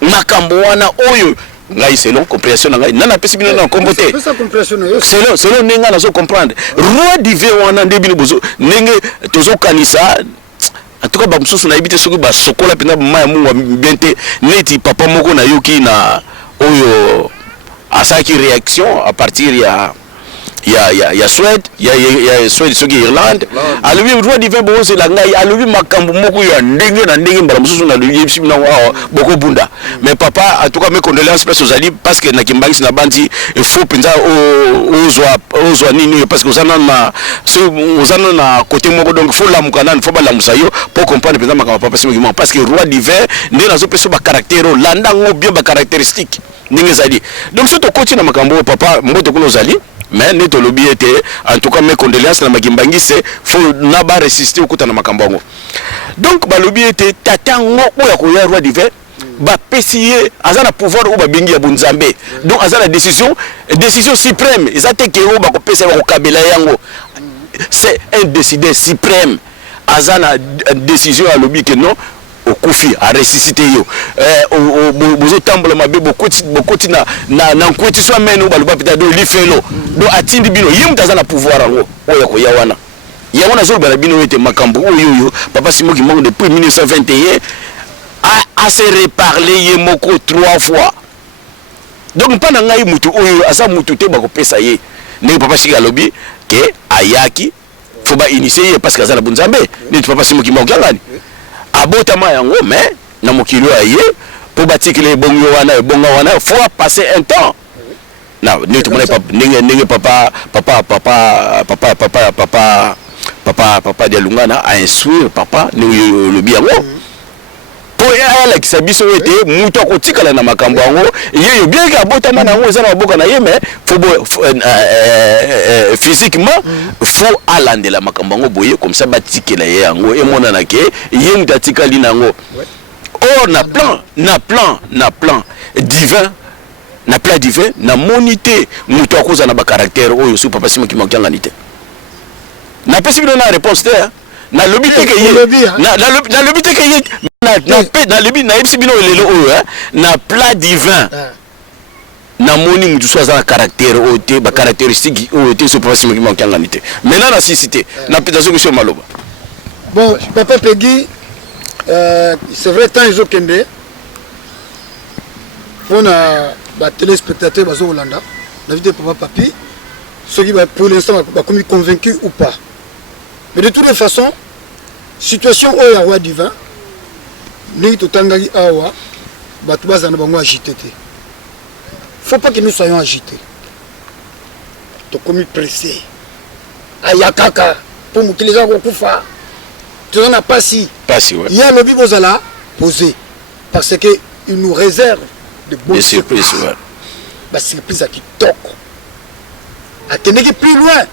Makambo wana oyo ngai selon compréhension ngai nana pesi bino na kombote selon nenga na so comprendre roi divin wana ndebino bozo nenge tozo kanisa en tout cas ba mususu na ibite soki ba sokola pena maya mungu bente neti papa moko na yoki na oyo asaki réaction à partir ya Suède ya Suède soki Irlande alubi roi divin bo c'est la ngai alubi makambo moko ya ndenge na ndenge mbala mususu na lubi yipsi na boko bunda mais papa en tout cas mes condoléances parce aux alliés parce que na kimbangi na bandi il faut penza ozwa nini parce que ozana na côté moko donc faut la mukana faut ba la musayo pour comprendre penza makambo papa simiki parce que roi divin ndenge na zo peso ba caractère landa ngo bien ba caractéristique ndenge zali donc surtout continue na makambo papa mboto kuno zali. Mais neto lobby était en tout cas mes condoléances na makimbangi c'est faut naba résister au kutana makambango. Donc ba lobby était tatango oya ko ya roi divin ba pesier azana pouvoir ou ba bengi ya bunzambe. Donc azana décision suprême ezate ke o ba ko pesa ba ko kabela yango. C'est un décideur suprême. Azana décision à lobby que non au kufi à ressusciter yo bozo tambola mabe bokoti na nkweti so meno baluba pita do lifelo do atindi bino yemu tazana pouvoir ngo oya ko yawana yawana zo bala bino ete makambo oyo papa Simoki Mbango depuis 1921 a se reparler yemoko 3 fois donc pas na ngai mutu oyo asa mutu te bako pesa ye ne papa Sika lobby ke ayaki faut ba initier parce que azala bunzambe ne papa Simoki Mbango ngani abotama yango mais na mokilo aye pour batikile bongo wana faut passer un temps na neto mona papa papa de Lungana a instruire papa le biango pour ala kisabiso ete muto ko tikala na makambo yango yeyo bien ka abotama nango za na boka na ye mais faut physiquement faut alandela makambo yango boye comme ça batikela ye yango e mona na ke ye mutatika li nango or na plan divin na monité muto akoza na ba caractère oyo su papa Simoki Mbango nganite na pesi bino na réponse te na lobby te ke ye na lobby te ke ye na lobby na ipsi bino lelo oyo na plat divin na moni mutu so za caractère oyo ba caractéristique oyo te so papa Simoki Mbango nganite maintenant na cité na pédazo que sur maloba bon papa Peggy c'est vrai tant ils ont kende on a ba téléspectateur bazo Hollanda la vie de papa Papi ceux qui pour l'instant va comme convaincu ou pas mais de toutes les façons situation au roi divin ni totangaki awa batu bazana bango agité te faut pas que nous soyons agités to comme pressé ayakaka pour mutiliza ko kufa tu n'as pas si ouais. Il y a le bibozala posé parce que il nous réserve de bonnes surprises ouais. Bah surprise à qui toque à tenir plus loin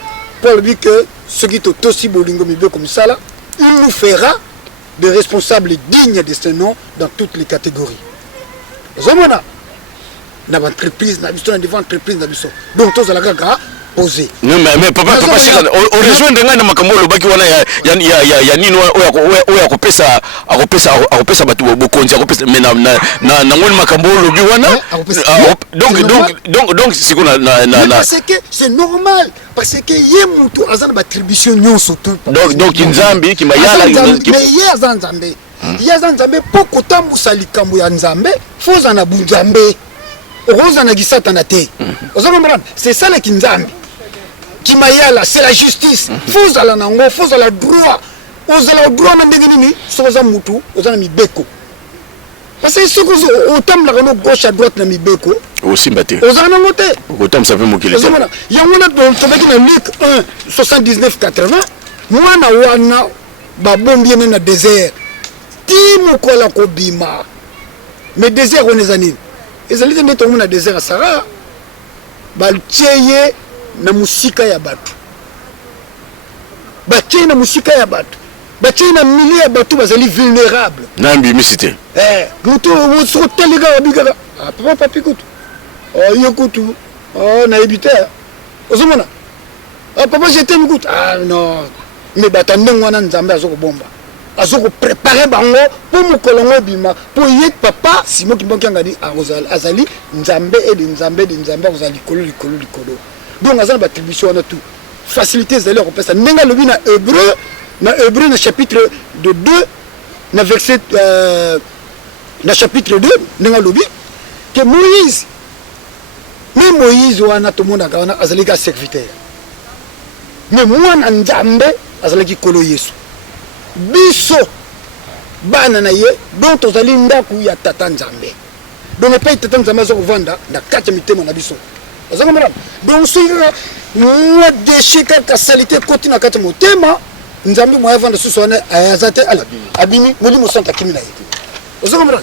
pour lui que ce qui est aussi bolingo mibe comme ça là il nous fera des responsables dignes de ce nom dans toutes les catégories. Zomona na entreprise na biso na devant entreprise na biso donc tous la gaga posé. Non mais papa c'est on rejoindre nga na makambo lobaki wana ya nino oya kopesa batu bokonzi akopesa mais na ngoni makambo lobi wana donc c'est qu'on parce que c'est normal parce que ye mutu azana ba attribution nyonso tout donc nzambi ki mayala mais ye nzambe ya nzambe poko tambusa likambo ya nzambe foza na bunzambe oza na gisatana te c'est ça le kinzambi qui mayala c'est la justice foza la nango foza la droit oza la droit na ndenge nini soza mutu oza na mibeko parce que ce que autant la no gauche à droite na mibeko aussi mbaté oza na ngote autant ça fait mokile yango na donc tobaki na Luc 1 79 80 mwana wana babombi na désert ti mokola kobima mais désert on est anine ezali te ndeto na désert à Sahara baltieye na musika ya bato batie na musika ya bato batie na milieu ya bato bazali vulnérable nambi misité mutu sotelega wabigaka papa papi kutu yo kutu na ebite ozomona papa j'étais kutu non mais batandeng wana nzambe azoko bomba azoko préparer bango pour mukolongo bima pour yet papa simo kimbanki ngadi azali nzambe et nzambe azali likolo donc azana battribution wana tout facilité zali repesa ndenga lobi na hébreu na chapitre de 2 na verset na chapitre 2 ndenga lobi que Moïse wana to mona kana azali ka serviteur mais mwana nzambe azali ki kolo Yesu biso bana na ye donc tozali ndaku ya tata nzambe donc pas tata nzambe zo vanda na kati mitema na biso azanga mara donc soyira moi déchet ka salité côté na kati motema nzambe mo vanda suso na ayazate ala abini moli mo santa kimi na ye azanga mara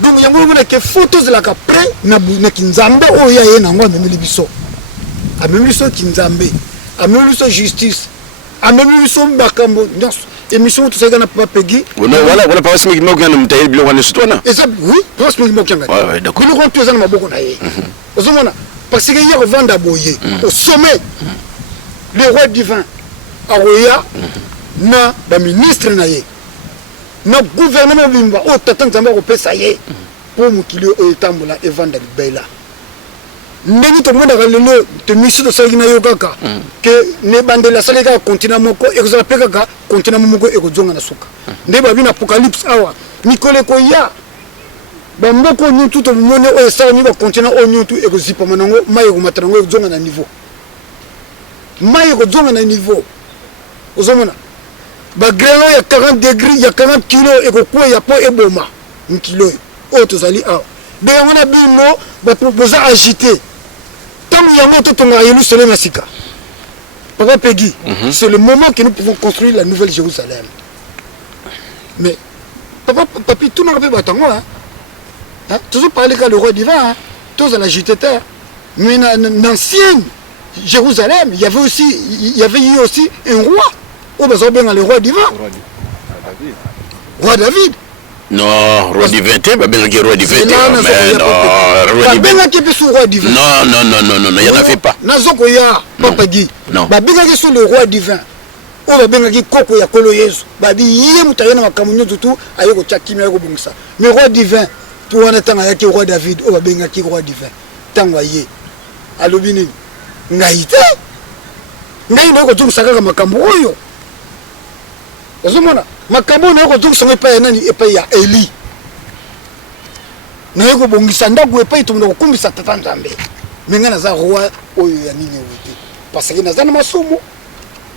donc yango mona ke photos la ka près na kinzambe o ya ye na ngwa memeli biso amemeli biso kinzambe amemeli biso justice amemeli biso bakambo nyonso émission tout ça na papa Peggy voilà pas ce qui m'a gagné mtaye bilo wana sutwana et ça oui pas ce qui m'a gagné ouais d'accord nous rentrons dans maboko na ye ozomona parce que hier vanda boye au sommet le roi divin aroya na ba ministre na ye na gouvernement bimba o tata nzamba ko pesa ye pour mukilio e tambola e vanda libela ndeni to mona lelo te mission de sagina yo kaka que ne bandela salika continent moko e ko zapeka ka continent moko e ko zonga na suka nde ba bina apocalypse awa nikole ko ya ba mboko nyutu to mone o sa ni ba continent o nyutu e ko zipa manango mayi ko matrango e ko zonga na niveau mayi ko zonga na niveau ozomona ba grelo ya 40 degrés ya 40 kg e ko ko ya po e boma nkilo o to zali a de ngona bino ba proposer agiter tant il y a moto tonga yelu sele masika papa Peggy c'est le moment que nous pouvons construire la nouvelle Jérusalem mais papa papi tout n'a pas batango hein toujours parler que le roi divin hein tous à la JTT mais dans l'ancienne Jérusalem il y avait eu aussi un roi au besoin bien le roi divin roi David. Non, roi divin, bah bien roi divin. Non, il n'y en avait pas. Nazokoya, papa dit. Non. Bah bien sur le roi divin. O ba bien qui koko ya kolo Yesu. Bah bi yé mutayena makamunyo tutu ayeko chakimi ayeko bungisa. Mais roi divin, tu wana tanga yaki roi David, o ba bien qui roi divin. Tanga yé. Alobini ngaite. Ngai ndoko tumsaka kama makambo oyo. Ozomona makambo na ko songa pa nani epa ya Eli na yeko bongisa ndaku epa itumu ko kumbisa tata nzambe menga na za roi oyo ya nini wote parce que na zana masumu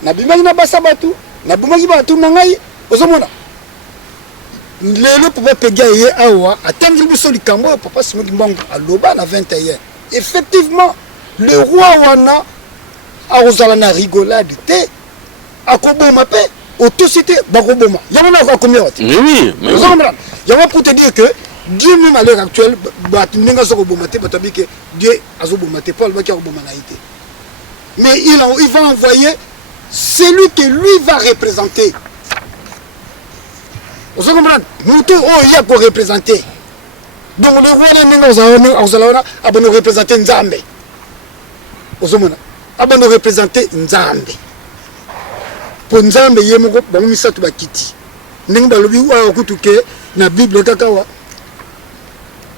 na bimaki na basa batu na bimaki batu na ngai ozomona lelo papa Peggy ye awa atangi biso likambo papa Simon Kimbangu aloba na 21 effectivement le roi wana a ozala na rigolade te akoboma pe autocité bakoboma yamona ko combien wati oui yama pour te dire que Dieu même à l'heure actuelle batinga soko bomate batabike Dieu azobomate Paul baki akoboma na ité mais il va envoyer celui que lui va représenter vous comprenez muto o ya ko représenter donc le roi na ninga ozala abano représenter Nzambe ozomona abano représenter Nzambe pour Nzambe yemoko bamisa tu bakiti ndenge balobi wa kutuke na Bible kakawa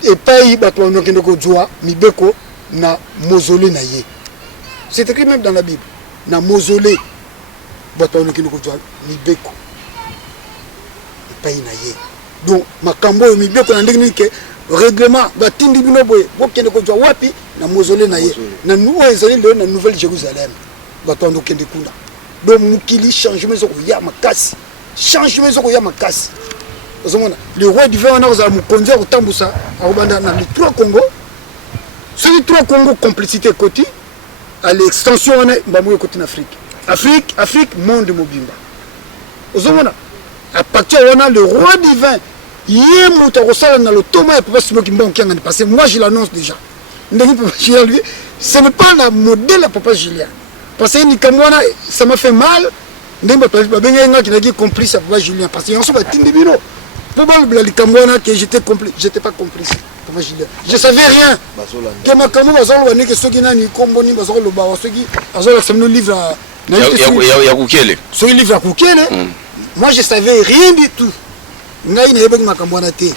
epai bato banokende ko jwa mibeko na mausolée na ye c'est écrit même dans la Bible na mausolée bato banokende ko jwa mibeko epai na ye donc makambo mibeko na ndenge ke règlement batindi bino boye bokende ko jwa wapi na mausolée na ye na nous ezali le na nouvelle Jérusalem bato banokende kuna donc mukili changement zoko ya makasi changement zoko ya makasi ozomona le roi divin wana ozala mukonzi akotambusa akobanda na les trois Congo sur les trois Congo complicité côté à l'extension wana bamoyo côté na Afrique monde mobimba à partir on a le roi divin yé moto rosala na le toma papa Simon Kimbangu qui a passé moi je l'annonce déjà lui ce n'est pas la modèle papa Julien parce que ni kamwana ça m'a fait mal ndemba papa benga nga qui n'a complice papa Julien parce que on se va tinde bino papa le kamwana que j'étais complice j'étais pas complice papa Julien je savais rien que ma kamu bazalo wane que soki nani kombo ni bazalo ba soki bazalo ça me livre ya kukele so il livre à kukele. Moi je savais rien du tout. Ngai na yebaki makambo na te.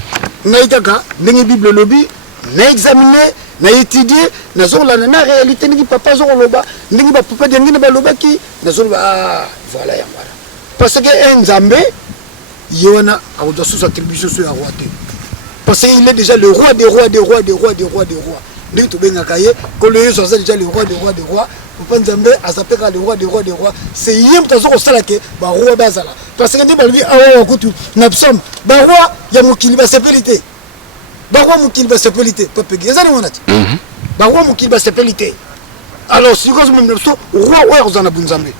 Ngai kaka ndenge Bible lobby, na examiner, na étudier, na zola na réalité ndenge papa zo loba, ndenge ba papa de ndenge ba loba ki, na zola voilà ya voilà. Parce que un Nzambe yona a doit sous attribution sur la roi te. Parce qu'il est déjà le roi des rois des rois des rois des rois des rois. Ndenge to benga kaye, ko le yeso c'est déjà le roi des rois des rois. Papa Nzambe azapeka le roi des rois des rois. C'est yem tazo ko sala ke ba roi bazala. Parce que ndeba lui awa kutu na psom ba roi ya mukili ba sepelité. Ba roi mukili ba sepelité papa gezana monati. Ba roi mukili ba sepelité. Alors si ko même so roi wa ozana bunzambe.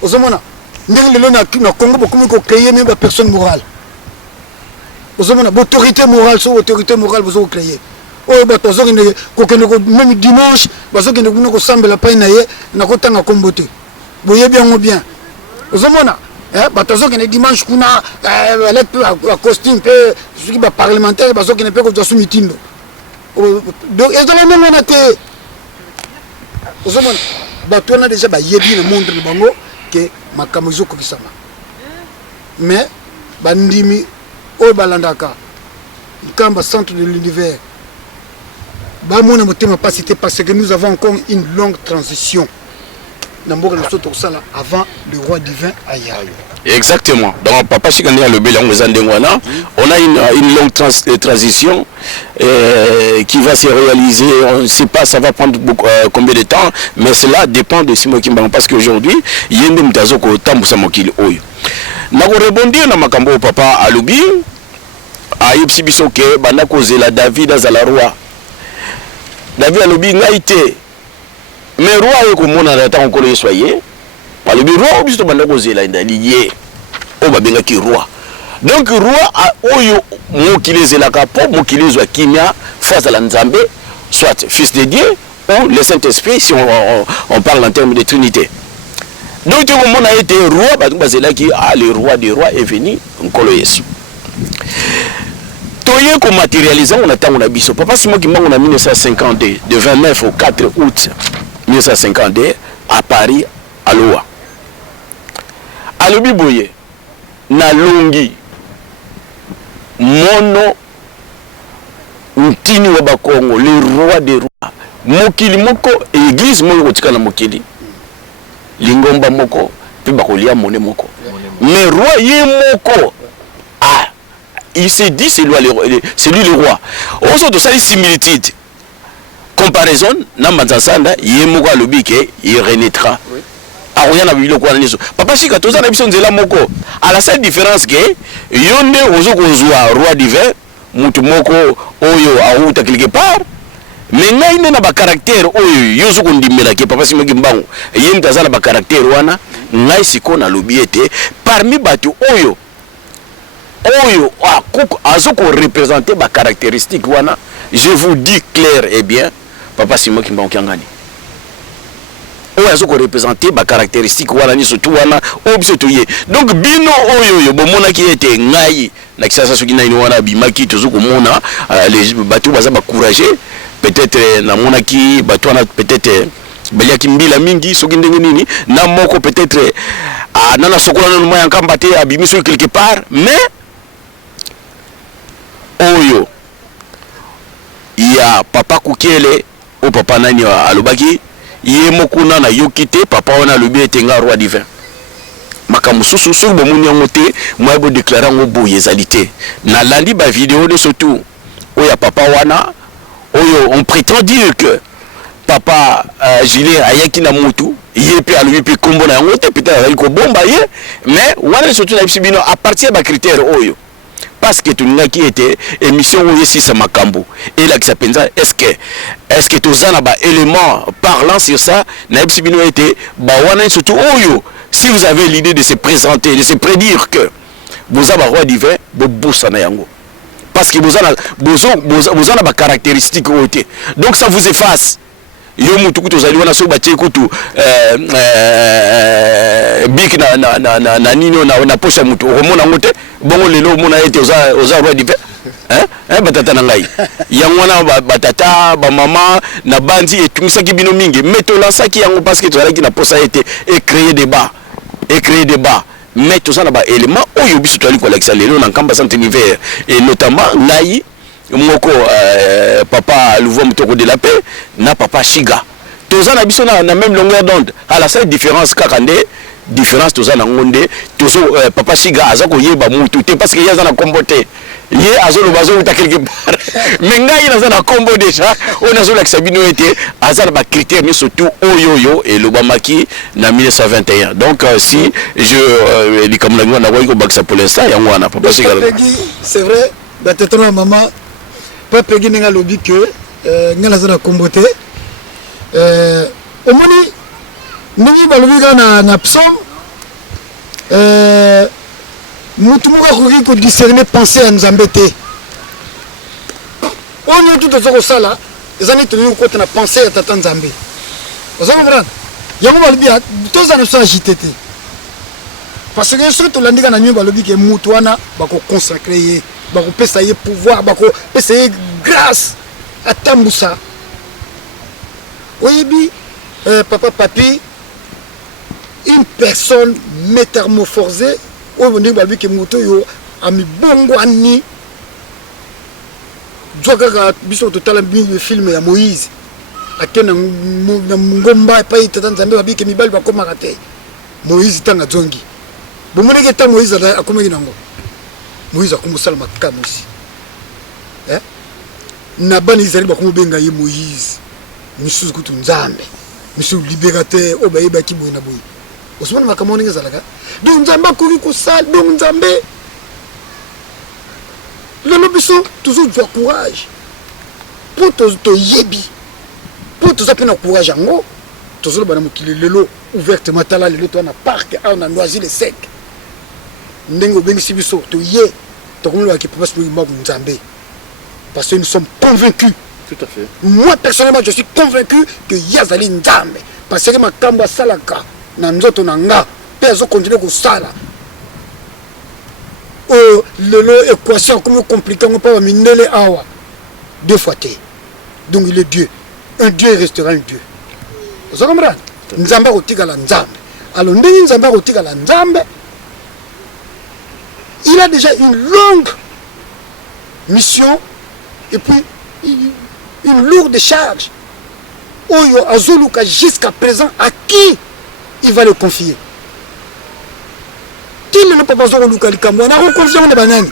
Ozomona ndenge lelo na Congo beaucoup ko créer même ba personne morale. Ozomona autorité morale so autorité morale vous créer. Oh bah tozo qui ne ko même dimanche bazo qui ne ko sambela pa na ye na ko tanga kombote. Boye bien ou bien. Ozomona bah tozo qui ne dimanche kuna la costume pe ceux qui ba parlementaire bazo qui ne peut ko jasu mitindo. Donc ezala même na te. Ozomona bah to na déjà ba yebi le monde le bango que makamuzo ko kisama. Mais bandimi o balandaka. Kamba centre de l'univers. Parce que nous avons encore une longue transition avant le roi divin Aya. Exactement. Donc papa Chikani a le bel on a une longue transition qui va se réaliser. On ne sait pas ça va prendre combien de temps, mais cela dépend de Simon Kimbangu parce qu'aujourd'hui il y a une mtazoko tambusa mokili oyo. Na ko rebondir na makambo papa alubi ayipsi bisoke banda kozela David azala roi. David alobi ngaite mais roi yeko mona na tant ko le soyé alobi roi biso banda kozela ndaliye o babenga ki roi donc roi oyo mokili zelaka po mokili zwa kimia face à la Nzambe soit fils de Dieu ou le Saint-Esprit si on parle en termes de Trinité. Donc tout le monde a été roi bazela ki le roi des rois est venu nkolo Yesu. Toye ko matérialiser on attend on a biso papa Simon Kimbangu en 1952 de 29 au 4 août 1952 à Paris à Loa. Alobi boye na longi mono ntini wa bakongo le roi des rois mokili moko église moko kotika na mokili lingomba moko pe bakolia mone moko mais roi ye moko il s'est dit c'est lui le roi. On de ça similitude. Comparaison, Nambanzasanda, Yemoko Alobike, il renaîtra. Ah, on y a vu le quoi papa Chika, tous en habitant de la moko. À la seule différence que Yonde Ozokozua, roi divin, Mutumoko, Oyo, Aouta quelque part. Mais il n'a pas caractère, Oyo, Yozokondimela, qui papa Simon Kimbangu, Yemtazala, pas caractère, Wana, Naïsikon a l'obiété, parmi Batu Oyo. Oyo azoko représenter ma caractéristique wana je vous dis clair et bien papa Simon Kimbangu Kiangani oyo azoko représenter ma caractéristique wana ni surtout wana obiso toye donc bino oyo bomona ki était ngai na kisasa soki na wana bimaki tozoko mona les bateaux baza ba courager peut-être na mona ki bateau na peut-être belia kimbila mingi soki ndenge nini na moko peut-être nana sokola no moya nkambate abimiso quelque part mais oyo ya papa Kukele o papa nani alobaki ye mokuna na yokite papa wana alobi etenga roi divin makamususu sur bomuni ngote moi bo déclarer ngo boye ezalité na landi ba vidéo de surtout oya papa wana oyo on prétend dire que papa Julien ayaki na mutu yepe alobi pe kombo na ngote peut-être ali ko bomba ye mais wana surtout na bisibino à partir ba critère oyo parce que tout le monde qui était émission où ici ça makambo et là qui s'appelle est-ce que tous un élément parlant sur ça n'a pas été bah on a surtout oyo Si vous avez l'idée de se présenter, de se prédire que vous avez un roi divin, vous bossez na yango. Parce que vous avez des caractéristiques. Donc ça vous efface. Yo mutu kutu zali wana so batie kutu bik na nino na posha mutu omona ngote bongo lelo mona ete oza roi divin. Batata na ngai yango wana batata ba mama na bandi etumisaki bino mingi mais to lansaki yango parce que tozalaki na posa ete et créer débat mais tout ça na ba élément oyo biso toli ko lakisa lelo na Nkamba Centre Univers et notamment ngai moko papa Louvo Mutoko de la paix na papa Shiga toza na biso na même longueur d'onde à la seule différence kakande différence toza na ngonde tozo papa Shiga azako yeba mutu te parce que yaza na comboté yé azolo bazo uta quelque part mais ngai naza na combo déjà on azo la sabino était azala ba critères mais surtout oyoyo et lobamaki na 1921 donc si je li comme la ngona wako baksa pour l'instant yango wana papa Shiga c'est vrai batetona maman papa Peggy nga lobi que ngala za na comboté omoni ndingi balobi na psaume mutu moko akoki kodiscerne pensée ya Nzambe te oyo nyonso toza kosala eza neti tolingi kokota na pensée ya tata Nzambe oza comprendre yango balobi toza na biso agite te parce que soki tolandika na nyonso balobi ke mutu wana bakoconsacre ye bakopesa ye pouvoir bakopesa ye grâce atambusa oyebi papa papi une personne métamorphosée oyo ndenge balobi ke moto oyo amibongwani zwa kaka biso totala film ya Moïse ake na ngomba epai tata Nzambe babi ke mibali bakomaka te Moïse tanga zongi bomoneke ata Moïse akomaki nango Moïse akomosala makamu aussi na bana Israeli bakomobenga ye Moïse misusu kutu Nzambe misusu libérateur oyo bayebaki boye na boye osomana makambo ndenge ezalaka donc Nzambe akoki kosala donc Nzambe lelo biso tozozwa courage po toyebi po toza mpe na courage yango tozoloba na mokili lelo ouvertement tala lelo toa na parc awa na Noisy le Sec ndenge obengisi biso toye tokomolobaki papa sinoyimbaku Nzambe parce que nous sommes convaincus. Tout à fait. Moi personnellement je suis convaincu que yazali Nzambe parce que makambo asalaka na nzoto na nga pe azo continuer kosala lelo équation comme compliqué on pas minele awa deux fois té donc il est Dieu un Dieu restera un Dieu vous comprenez Nzambe otikala Nzambe alors ndenge Nzambe otikala Nzambe il a déjà une longue mission et puis une lourde charge oyo azoluka jusqu'à présent à qui il va le confier. Qui ne peut pas faire le cas on a reconfié de banane.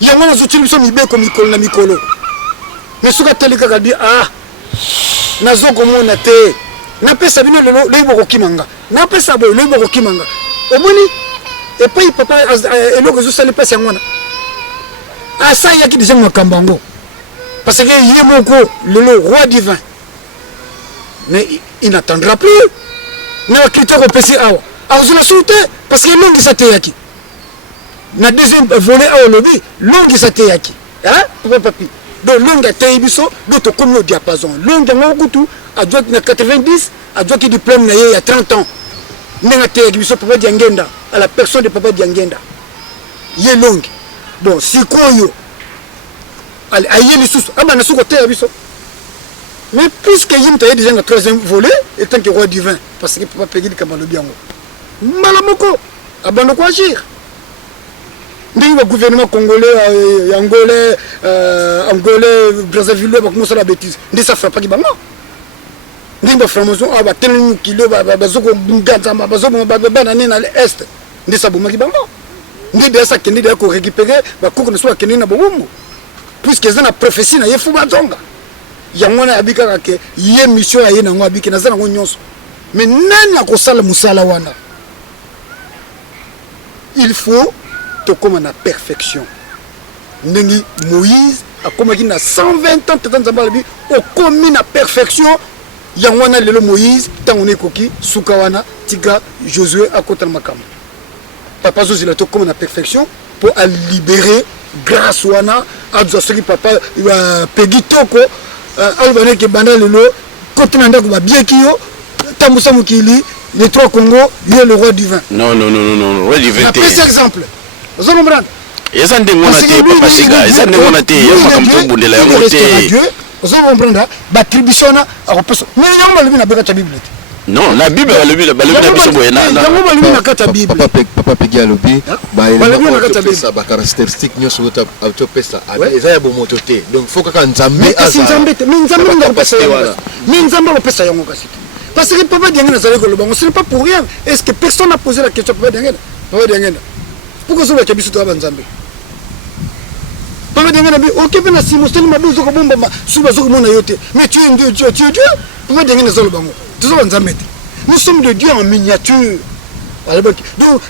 Il y a un outil qui est comme Mikolo Mikolo. Mais ce que tu as dit, nazo comme on a été, n'a pas sabine le borokimanga, n'a pas sabine le borokimanga. Au moni, et puis papa et le réseau ça n'est pas si moi. Ah ça il y a qui disent moi kambango. Parce que Yemoko, le roi divin. Mais il n'attendra plus. Na critère au PC awa azula souté parce que longi sateyaki na deuxième volet awa lobby longi sateyaki hein papa papi donc longi atei biso d'autres comme au diapason longi ngokutu a droite na 90 a droite diplôme na il y a 30 ans nenga teyaki biso papa Diangenda à la personne de papa Diangenda ye longi bon sikoyo aye lisusu abana suko teya biso. Mais puisque Yimta est déjà dans le troisième volet, étant que roi divin, parce qu'il ne peut pas payer le Kamalo Biango. Malamoko, abandon quoi agir. Le gouvernement congolais, angolais, Brazzaville, va commencer la bêtise. Ne ça ne fera pas qu'il y ait des francs-maçons, tel kilo, bazoko, Gazamba, bazoko, banane dans l'Est. Ne ça bouma qui bango. Ne de ça qui n'est pas récupéré, qu'on ne soit qu'il n'y a pas de puisque c'est une prophétie, il faut pas tonga. Yangona abika ke ye mission ya ye nango abiki na zana nyonso mais nani akosala musala wana il faut to comme na perfection ndengi Moïse a comme na 120 ans tata Nzambe abi o komi na perfection Yangwana lelo Moïse tangone koki sukawana tika Josué à côté de makam. Papa Zozi la to comme la perfection pour libérer grâce wana azosaki papa Peggy Toko albane ke banda lelo côté nanda ko ba bien kiyo tambusa mukili les trois Congo lié le roi divin. Non, roi divin. Un exemple. Vous comprenez? Yesa ndengona te papa siga, yesa ndengona te ya makamto bundela ya mote. Vous comprenez? Ba tribunal a repose. Mais on va le na beka ta Bible. Non, la Bible va le na biso boyena. On va le na kata Bible. Papa Peggy alobi ba ça ba caractéristique nyoso ta autopesa. Eza ya bomoto te. Donc faut ka nzambe asa. Nzambe te, nzambe ndo pesa yango. Nzambe ndo pesa yango kasi. Parce que Papa Diangena savait que le bango, ce n'est pas pour rien. Est-ce que personne n'a posé la question à Papa Diangena? Papa Diangena. Pourquoi ça va être sur toi Nzambe? Papa Diangena dit OK, ben si moi ma douze ko bomba sous bazoko mona yote. Mais tu es un Dieu, tu es Dieu. Papa Diangena ça le bango. Tout ça Nzambe. Nous sommes de Dieu en miniature. Donc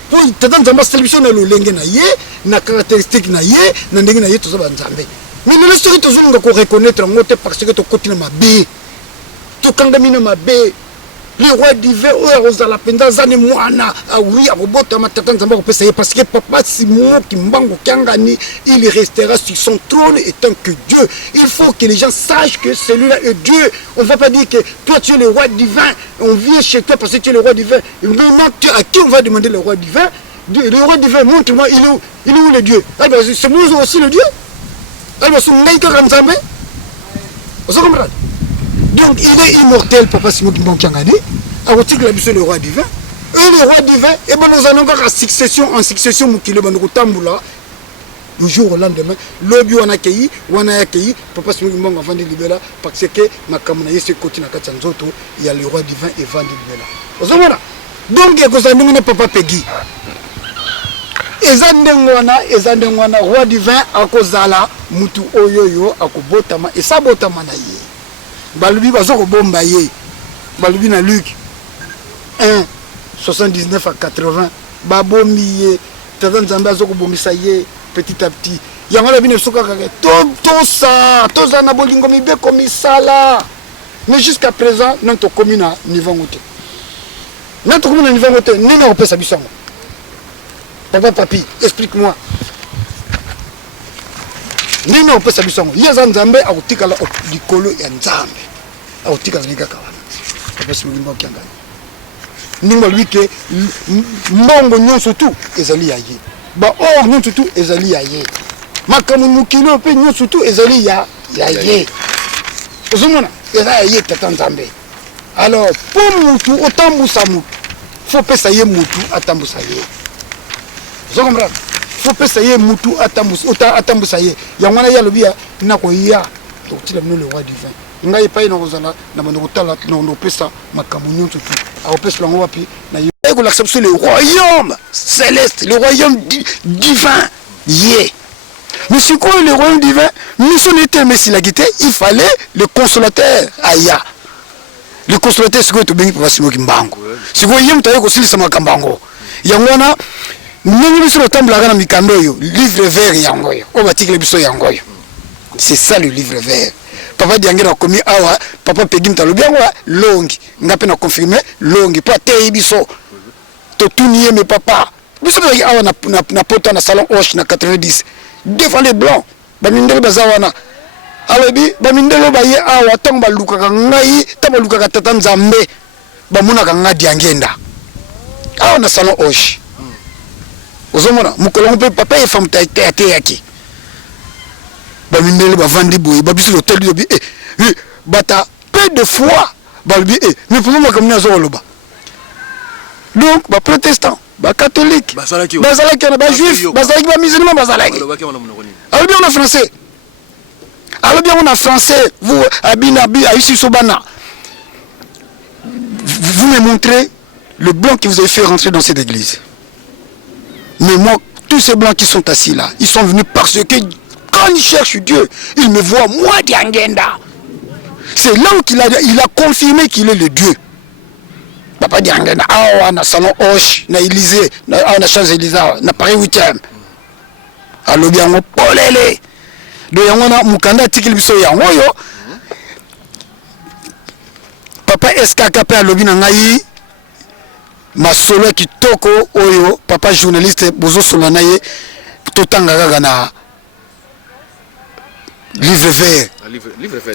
pour tata Nzamba télévision na lo lenge na ye, na caractéristique na ye, na ndenge na ye tout ça Nzambe. Mais le reste tout ça on doit reconnaître ngote parce que tu continues ma bé. Tu kandamine ma bé. Le roi divin, la penda zane moana, oui, à robota matata Nzamba ko pesa parce que papa Simon qui mbango kangani, il restera sur son trône étant que Dieu. Il faut que les gens sachent que celui-là est Dieu. On ne va pas dire que toi tu es le roi divin, on vient chez toi parce que tu es le roi divin. À qui on va demander le roi divin? Le roi divin, montre-moi, il est où le Dieu? C'est moi aussi le Dieu? Vous comprenez? Donc il est immortel, papa Simon Kimbango Kiangani, à l'article la le roi divin. Et le roi divin, et ben nous allons encore en succession, Moukile Bandoutamboula, le jour au lendemain, l'objet on a accueilli, papa Simon Kimbango a vendu Libela, parce que ma camarade se continue à Katsanzoto, il y a le roi divin et vendu Libela. Vous comprenez? Donc il y a papa Peggy. Ezandengwana roi divin akozala mutu oyoyo akobotama et ça botama na ye. Balubi bazoko bomba ye. Balubi na Luc 1 79 à 80 babombi ye tata Nzambe azoko bomisa ye petit à petit. Yango la bino soka kaka to ça na bolingo mibe komisala. Mais jusqu'à présent notre commune à niveau ngote. Notre commune à niveau ngote nini opesa bisango. Papa Papi, explique-moi. Nini on peut s'habiller. Il y a Nzambe à Otikala Likolo et Nzambe. À Otikala Ligakawana. Papa Simon Kiangani. Ningo lui que Mbongo nyon surtout ezali yaye. Ba or nyon surtout ezali yaye. Makamu mukilo pe nyon surtout ezali yaye. Ozomona yaye tata Nzambe. Alors pour mutu otambusa mutu. Faut pesa ye mutu atambusa ye. Vous comprenez? Il faut payer Moutou atambusa ye. Yangwana ya lobia na ko ya to tila le roi divin. Ngai pa ina kozala na bando kotala na ndo pesa makamunyo tout. A pesa lango wapi na yo ko l'accepter le royaume céleste, le royaume divin. Yeah. Mais c'est quoi le royaume divin? Nous sommes été mais s'il a quitté, il fallait le consolateur Aya. Le consolateur c'est quoi to bengi papa Simon Kimbango. C'est quoi yem tayo ko silisa makambango. Yangwana livre vert yangoyo o batikile biso yangoyo. C'est ça le livre vert. Papa Diangena a commis awa papa Peggy mtalobi yango longi ngape na confirmer longi po te biso to tunie mes papa biso awa na pota na salon Hoche na 90 devant les blancs bamindelo bazawana alobi bamindelo baye awa tong baluka ka ngai tabaluka ka tata Nzambe bamuna ka ngadi Diangenda awa na salon Hoche. Ozomona mukolongo pe papa et femme te yaki bamindele bavandi boye babiso l'hôtel bi bata peu de foi balbi mais pour moi comme nazo loba donc ba protestant ba catholique bazalaki ba juif bazalaki ba musulman bazalaki alors bien on a français vous abinabi ici sobana vous me montrez le blanc qui vous avez fait rentrer dans cette église. Mais moi, tous ces blancs qui sont assis là, ils sont venus parce que quand ils cherchent Dieu, ils me voient moi Diangenda. C'est là où il a confirmé qu'il est le Dieu. Papa Diangenda, on a salon Hoche, na Élysée, on a Champs-Élysées, na Paris 8e. Alors bien on polele. Donc on a mukanda tikili biso yango yo. papa SKKP alobi na ngai masolo kitoko oyo papa journaliste bozo solo na ye totanga kaka na livre vert.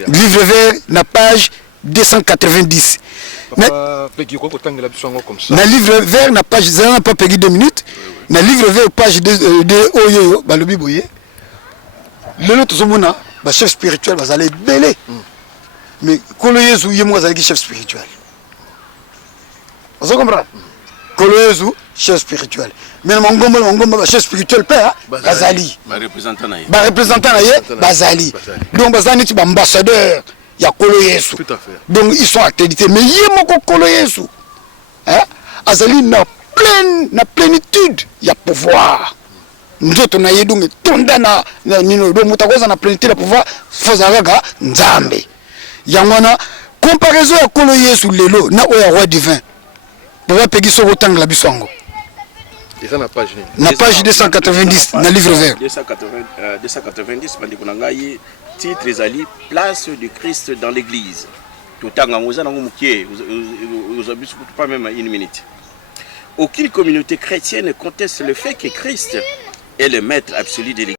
Livre vert na page 290. Papa comme ça. Na livre vert na page 0 pas pegui 2 minutes. Na livre vert page de oyo balobi boye. Lelo tozomona ba chef spirituel bazale belé. Mais Kolo Yesu yemo azali chef spirituel. Vous comprenez? Kolo Yesu chef spirituel. Mais mangomba ba chef spirituel père bazali. Ba représentant na ye. Ba représentant na ye bazali. Donc bazali ti ba ambassadeur ya Kolo Yesu. Tout à fait. Donc ils sont accrédités mais yemo ko Kolo Yesu. Hein? Azali na plénitude ya pouvoir. Nzoto na yedunge tonda na nino do mutakoza na plénitude ya pouvoir fozalaga nzambe. Yangwana comparaison ya Kolo Yesu lelo na oya roi divin. Baba pegi so botanga la biswango. Et ça na page. Na page 290 na livre vert. 290 bandi kunangai titre ezali place du Christ dans l'église. Totanga ngoza nango mukie vous avez pas même une minute. Aucune communauté chrétienne ne conteste le fait que Christ est le maître absolu de l'église.